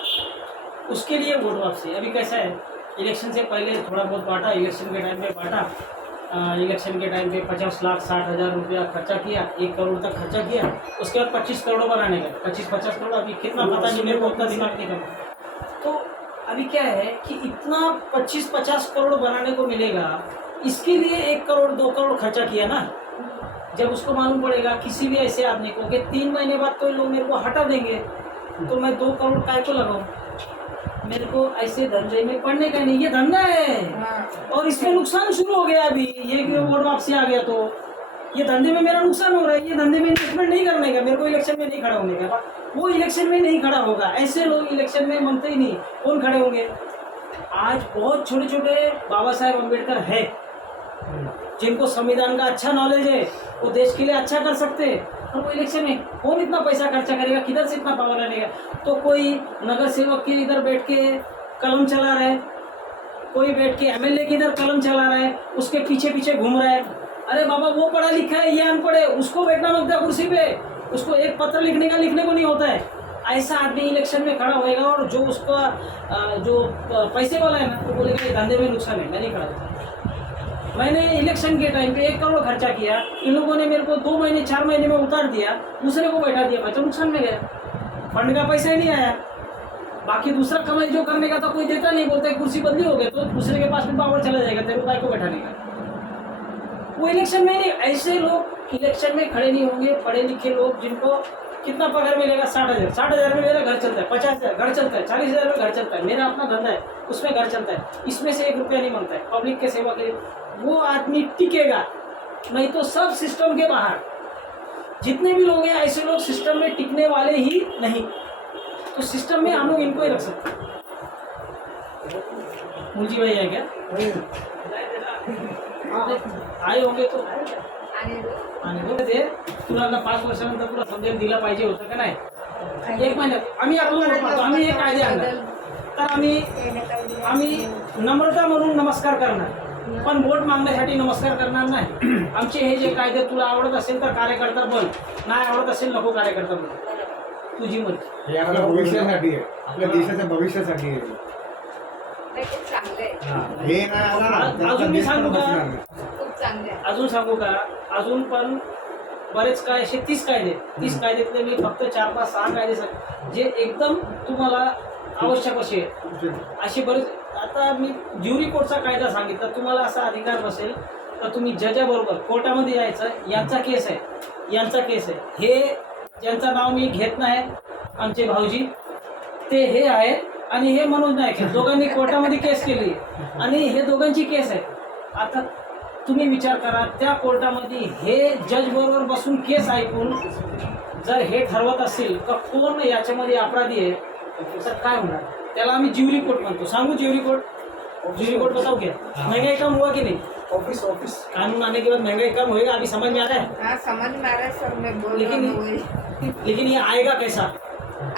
उसके लिए वोट वापसी। अभी कैसा है, इलेक्शन से पहले थोड़ा बहुत बांटा, इलेक्शन के टाइम पे बांटा, इलेक्शन के टाइम पे 50 लाख 60,000 रुपया खर्चा किया, 1 करोड़ तक खर्चा किया, उसके बाद 25 करोड़ बनाने का, 25-50 करोड़, अभी कितना पता नहीं, मेरे को उतना दिमाग नहीं करना। तो अभी क्या है कि इतना 25-50 करोड़ बनाने को मिलेगा, इसके लिए 1 करोड़ 2 करोड़ खर्चा किया ना। जब उसको मालूम पड़ेगा किसी भी ऐसे आदमी को कि 3 महीने बाद तो लोग मेरे को हटा देंगे, तो मैं 2 करोड़ काय को लगाऊं? मेरे को ऐसे धंधे में पड़ने का नहीं, ये धंधा है हाँ। और इसमें नुकसान शुरू हो गया। अभी ये कि वोट वापसी आ गया तो ये धंधे में मेरा नुकसान हो रहा है। ये धंधे में इन्वेस्टमेंट नहीं करने का, मेरे को इलेक्शन में नहीं खड़ा होने का। वो इलेक्शन में नहीं खड़ा होगा, ऐसे लोग इलेक्शन में मानते ही नहीं, कौन खड़े होंगे? आज बहुत छोटे छोटे बाबा साहेब अम्बेडकर है जिनको संविधान का अच्छा नॉलेज है, वो देश के लिए अच्छा कर सकते हैं, और वो इलेक्शन में कौन इतना पैसा खर्चा करेगा, किधर से इतना पावर आनेगा? तो कोई नगर सेवक के इधर बैठ के कलम चला रहा है, कोई बैठ के एमएलए के इधर कलम चला रहा है, उसके पीछे पीछे घूम रहा है। अरे बाबा, वो पढ़ा लिखा है, ये अनपढ़ है, उसको बैठना मत है कुर्सी पे, उसको एक पत्र लिखने को नहीं होता है। ऐसा आदमी इलेक्शन में खड़ा होएगा, और जो उसका जो पैसे वाला है ना, तो बोलेगा ये धंधे में नुकसान है, मैं नहीं खड़ा होता। मैंने इलेक्शन के टाइम पे 1 करोड़ खर्चा किया, इन लोगों ने मेरे को 2 महीने 4 महीने में उतार दिया, दूसरे को बैठा दिया, मैं तो नुकसान में गया, फंड का पैसा ही नहीं आया। बाकी दूसरा कमाई जो करने का था कोई देता नहीं, बोलता है कुर्सी बदली हो गई तो दूसरे के पास में पावर चला जाएगा, तेरे को बैठाने का। वो इलेक्शन में नहीं, ऐसे लोग इलेक्शन में खड़े नहीं होंगे। पढ़े लिखे लोग जिनको कितना पगार मिलेगा, 60,000 में मेरा घर चलता है, 50,000 घर चलता है, 40,000 में घर चलता है, मेरा अपना धंधा है, उसमें घर चलता है, इसमें से 1 रुपया नहीं मांगता है पब्लिक के सेवा के लिए, वो आदमी टिकेगा। नहीं तो सब सिस्टम के बाहर जितने भी लोग हैं, ऐसे लोग सिस्टम में टिकने वाले ही नहीं। तो सिस्टम में हम लोग इनको ही रख सकते हैं। मुंजी भाई है क्या? आए होंगे तो आणि बघ ते तुला ना 5 वर्षानंतर तुला समजेल दिला पाहिजे होतं का नाही? 1 महिन्यात आम्ही आपण पाहतो, आम्ही एक कायदे आणणार, तर आम्ही नम्रता म्हणून नमस्कार करणार, पण वोट मागण्यासाठी नमस्कार करणार नाही. आमचे हे जे कायदे तुला आवडत असेल तर कार्यकर्ता बन, नाही आवडत असेल नको कार्यकर्ता बन, तुझी मर्जी. हे आपल्या भविष्यासाठी आहे, आपल्या देशाच्या भविष्यासाठी आहे. ते खूप चांगलं आहे, हा, हे नाही आला ना तर आपला अजून मी देश पण सांगू का? बसणार नाही. खूप चांगलं आहे. अजून सांगू का? अजून पण बरेच काय असे 30 कायदे, 30 कायद्यातले मी फक्त 4, 5, 6 कायदे सांग जे एकदम तुम्हाला आवश्यक असे बरेच. आता मी ज्युरी कोर्टचा कायदा सांगितला, तुम्हाला असा अधिकार बसेल तर तुम्ही जजाबरोबर कोर्टामध्ये यायचं. यांचा केस आहे, यांचा केस आहे, हे ज्यांचं नाव मी घेत नाही, आमचे भाऊजी ते हे आहे आणि हे मनोज नाईक आहे, दोघांनी कोर्टामध्ये केस केली आणि हे दोघांची केस आहे. आता तुम्ही विचार करा, त्या कोर्टामध्ये हे जज बरोबर बसून केस ऐकून जर हे ठरवत असेल का कोण याच्यामध्ये अपराधी आहे तर काय होणार? त्याला आम्ही ज्युरी कोर्ट म्हणतो. सांगू ज्युरी कोर्ट? ज्युरी कोर्ट बताओ क्या? महंगाई कम हुआ कि नहीं? ऑफिस ऑफिस कानून आने के बाद महंगाई कम होएगा, अभी समझ में आ रहा है. हाँ समझ में आ रहा है सर, मैं बोल रहा लेकिन- हूँ वही। लेकिन ये आएगा कैसा?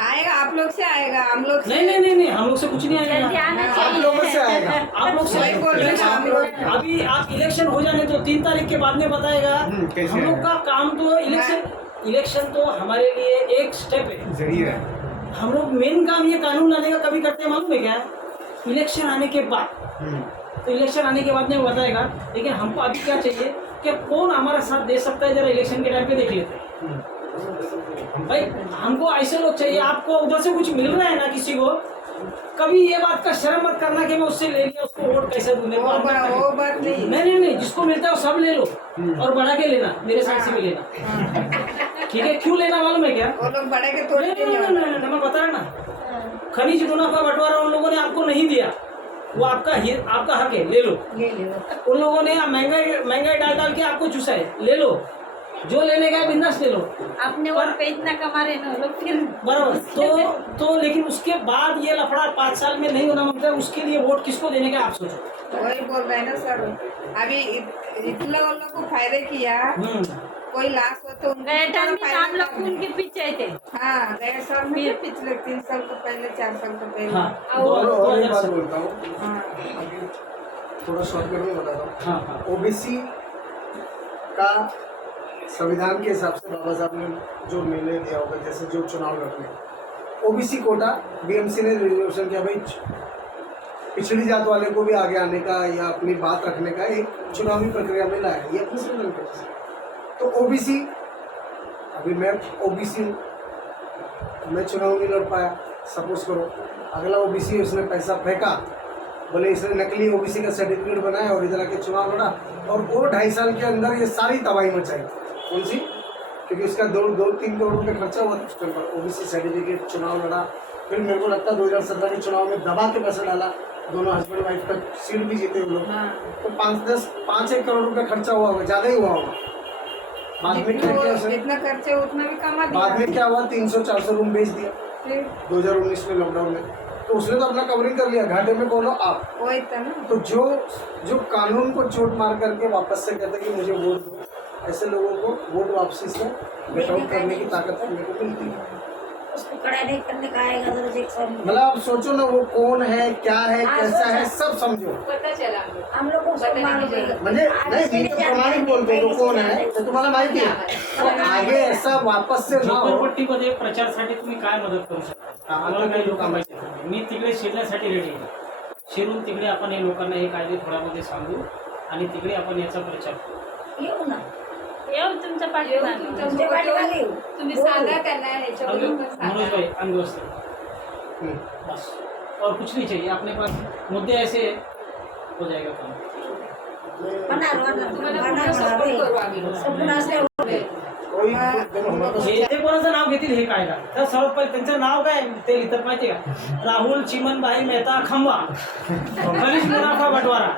आएगा आप लोग से, आएगा हम लोग से। नहीं नहीं नहीं नहीं, हम लोग से कुछ नहीं जल्दी आएगा. आना आप लोगों से आएगा. चाहिए. आप लोग से वही बोल रहे हैं हम लोग। अभी आप इलेक्शन हो जाने तो 3 तारीख के बाद में बताएगा. कैसे हम लोग आएगा? का काम तो इलेक्शन तो हमारे लिए एक स्टेप है. जरिए है. हम लोग मेन काम ये कानून लाने का कभी करते हैं मालूम है क्या? इलेक्शन आने के बाद. तो इलेक्शन आने के बाद में बताएगा. लेकिन हमको अभी क्या चाहिए कि कौन हमारा साथ दे सकता है, जरा इलेक्शन के टाइम पे देख लेते हैं. भाई हमको ऐसे लोग चाहिए. आपको उधर से कुछ मिल रहा है ना किसी को, कभी ये बात का शर्म मत करना कि मैं उससे ले लिया, उसको वोट कैसे दूं. मेरे को वो बात नहीं। नहीं नहीं, जिसको मिलता है वो सब ले लो और बढ़ा के लेना, मेरे साइड से भी लेना. ठीक है? क्यों लेना मालूम है क्या? वो लोग बड़े के थोड़े नहीं, नहीं नहीं, नहीं, नहीं, मैं बता रहा ना, खनिज मुनाफा बंटवारा उन लोगों ने आपको नहीं दिया, वो आपका हक है, ले लो. ले लो। उन लोगों ने महंगाई डाल के आपको चूसा है, ले लो. जो लेने का है बिंदास ले लो. अपने वोट पे इतना कमा रहे ना लोग, फिर बराबर. तो लेकिन उसके बाद ये लफड़ा 5 साल में नहीं होना मांगता है. उसके लिए वोट किसको देने का आप सोचो. वही बोल रहे हैं ना सर, अभी इतने वो लोग को फायदे किया, कोई लाश हो तो उनको गए टाइम में फायदा हम लोग करना। उनके पीछे थे. हाँ गए साल में फिर- तो पिछले 3 साल को पहले, 4 साल को पहले। हाँ. और एक बात बोलता हूँ, हाँ अभी थोड़ा शॉर्टकट में बताता हूँ. हाँ हाँ ओबीसी का संविधान के हिसाब से बाबा साहब ने जो निर्णय दिया होगा, जैसे जो चुनाव लड़ने, ओबीसी कोटा बीएमसी ने रिजर्वेशन किया, भाई पिछड़ी जात वाले को भी आगे आने का या अपनी बात रखने का एक चुनावी प्रक्रिया में लाया. ये अपने संविधान के हिसाब से. तो ओबीसी, अभी मैं ओबीसी हूँ, मैं चुनाव नहीं लड़ पाया, सपोज करो अगला ओबीसी उसने पैसा फेंका, बोले इसने नकली ओबीसी का सर्टिफिकेट बनाया और इधर आके चुनाव लड़ा, और वो 2.5 साल के अंदर ये सारी तबाही मचाई. कौन सी? क्योंकि उसका 2-3 करोड़ रुपये खर्चा हुआ उस टाइम पर. ओबीसी सर्टिफिकेट, चुनाव लड़ा, फिर मेरे को लगता है 2017 के चुनाव में दबा के पैसा डाला, दोनों हस्बैंड वाइफ का सीट भी जीते हम लोग. हाँ। तो 5-1 करोड़ रुपये खर्चा हुआ होगा, ज़्यादा ही हुआ होगा. बाद में क्या किया उसने? जितना खर्चे उतना भी कमा बाद दिया। में क्या हुआ, 300-400 रूम बेच दिया फिर 2019 में लॉकडाउन में. तो उसने तो अपना कवरिंग कर लिया, घाटे में कौन हो आप. वही था ना। तो जो कानून को चोट मार करके वापस से कहते हैं कि मुझे वोट दो, ऐसे लोगों को वोट वापसी से गेट आउट करने की ताकत मेरे को मिलती है. उसको कड़ा नहीं करने का आएगा तो मुझे मतलब आप सोचो ना, वो कौन है, क्या है, कैसा है, सब समझो. पता चला हम लोग को सब मालूम है. म्हणजे नाही, मी तर प्रमाणिक बोलतो, तो कोण आहे तर तुम्हाला माहिती आहे. पण आगे ऐसा वापस से ना हो. झोपडपट्टीमध्ये प्रचारासाठी तुम्ही काय मदत करू शकता? आम्हाला काही लोक माहिती आहे. मी तिकडे शिरण्यासाठी रेडी आहे. शिरून तिकडे आपण हे लोकांना हे कायदे थोड्यामध्ये सांगू आणि तिकडे आपण याचा प्रचार करू. येऊ ना. येऊ तुमच्या पाठीमागे. तुमच्या पाठीमागे येऊ. तुम्ही बोलू. सांगा त्यांना ह्याच्यावरून पण मनोज सांगा. भाई अंगवस्थ हम्म. बस और कुछ नहीं चाहिए. अपने पास मुद्दे ऐसे हो जाएगा काम. तुम्हाला पूर्ण support करू आम्ही. संपूर्ण असल्यावर कोई देखो हमारे पास हे कोणाचं नाव घेतील हे कायदा तर सर्वात पहिले त्यांचं नाव काय ते लिहितात माहिती का? राहुल चिमनभाई मेहता खंबा, खनिज मुनाफा बंटवारा.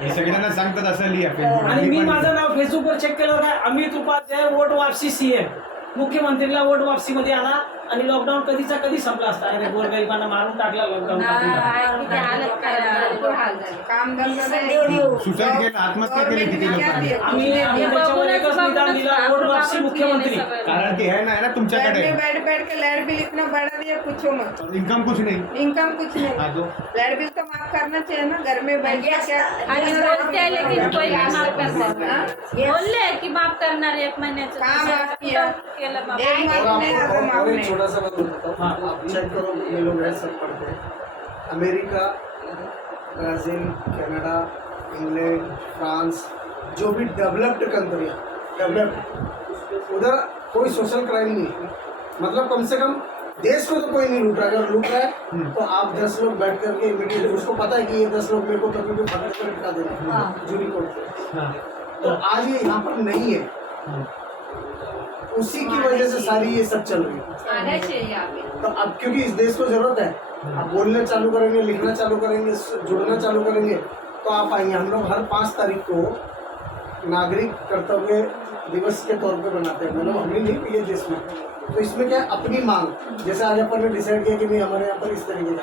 हे सगळ्यांना सांगतात असं लिहा आणि मी पण- माझं नाव फेसबुकवर चेक केलं काय, अमित उपाध्याय वोट वापसी सीएम. मुख्यमंत्रीला वोट वापसीमध्ये आला आणि लॉकडाऊन कधीचा कधी संपला असता. अरे गोरगरिबांना मारून टाकला लॉकडाऊन टाकून. किती हालत काय भरपूर हाल झाले. काम धंदा नाही. देव देव. सुसाईड केलं, आत्महत्या केली किती लोकांनी. आम्ही त्याच्यावर एकच निदान दिला, वोट वापसी मुख्यमंत्री. कारण की है ना घर तुमच्याकडे में बैठ बैठ के लाइट बिल इतना बढ़ा दिया पूछो मत. इन्कम कुछ नहीं. इनकम कुछ नहीं. हाँ तो लाइट बिल तो माफ करना चाहिए ना. घर में बैठ के क्या आणि बोलते आहे, लेकिन कोई भी माफ करणार हाँ? बोलले की माफ करणार 1 महिन्याचं. काम माफ किया. केलं माफ. एक माफ नहीं आता माफ और एक नहीं. छोटा सा बात बताता हूँ. हाँ. आप चेक करो, ये लोग हैं सब पढ़ते हैं. America, Brazil, Canada, England, France, जो भी डेवलप्ड कंट्रियाँ, डेवलप्ड, उधर कोई सोशल क्राइम नहीं है. मतलब कम से कम देश को तो कोई नहीं लूट रहा है. अगर लूट रहा है तो आप 10 लोग बैठ करके इमीडिएटली, उसको पता है कि ये 10 लोग मेरे को कभी भी फंदे पर लटका देना हाँ. जूरी कोर्ट पे. हाँ. तो आज ये यहाँ पर नहीं है. उसी की वजह से सारी ये सब चल रही है. आना चाहिए आगे. तो अब क्योंकि इस देश को जरूरत है, अब बोलना चालू करेंगे, लिखना चालू करेंगे, जुड़ना चालू करेंगे तो आप आएंगे. हम लोग हर 5 तारीख को नागरिक कर्तव्य दिवस के तौर पे बनाते हैं. मतलब हमने नहीं किए देश में. तो इसमें क्या है, अपनी मांग, जैसे आज अपन ने डिसाइड किया कि नहीं हमारे यहाँ पर इस तरीके का,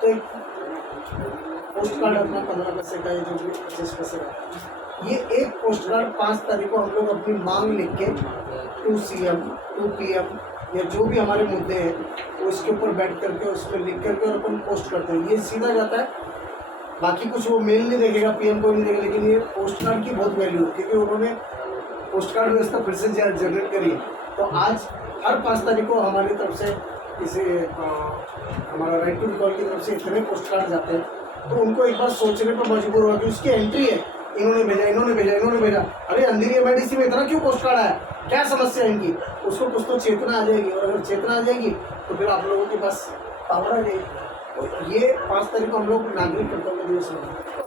तो एक पोस्ट कार्ड अपना 15 पैसे का, ये जो भी 25 पैसे का, ये एक पोस्ट कार्ड 5 तारीख को हम लोग अपनी मांग लिख के टू CM, टू PM या जो भी हमारे मुद्दे हैं वो इसके ऊपर बैठ करके उसमें लिख करके और अपन पोस्ट करते हैं. ये सीधा जाता है. बाकी कुछ वो मेल नहीं देखेगा, PM को नहीं देखेगा, लेकिन ये पोस्ट कार्ड की बहुत वैल्यू है क्योंकि उन्होंने पोस्ट कार्ड व्यवस्था फिर से जनरेट करी है. तो आज हर 5 तारीख को हमारी तरफ से इसे हमारा राइट टू रिकॉल की तरफ से इतने पोस्ट कार्ड जाते हैं. तो उनको एक बार सोचने पर मजबूर हुआ कि उसकी एंट्री है, इन्होंने भेजा, इन्होंने भेजा, इन्होंने भेजा. अरे अंधेरी MIDC में इतना क्यों पोस्ट कार्ड आया, क्या समस्या है इनकी, उसको कुछ तो चेतना आ जाएगी. और अगर चेतना आ जाएगी तो फिर आप लोगों के पास पावर आ जाएगी. तो ये 5 तारीख को हम लोग नागरिक कर्तव्य दिवस मनाएंगे.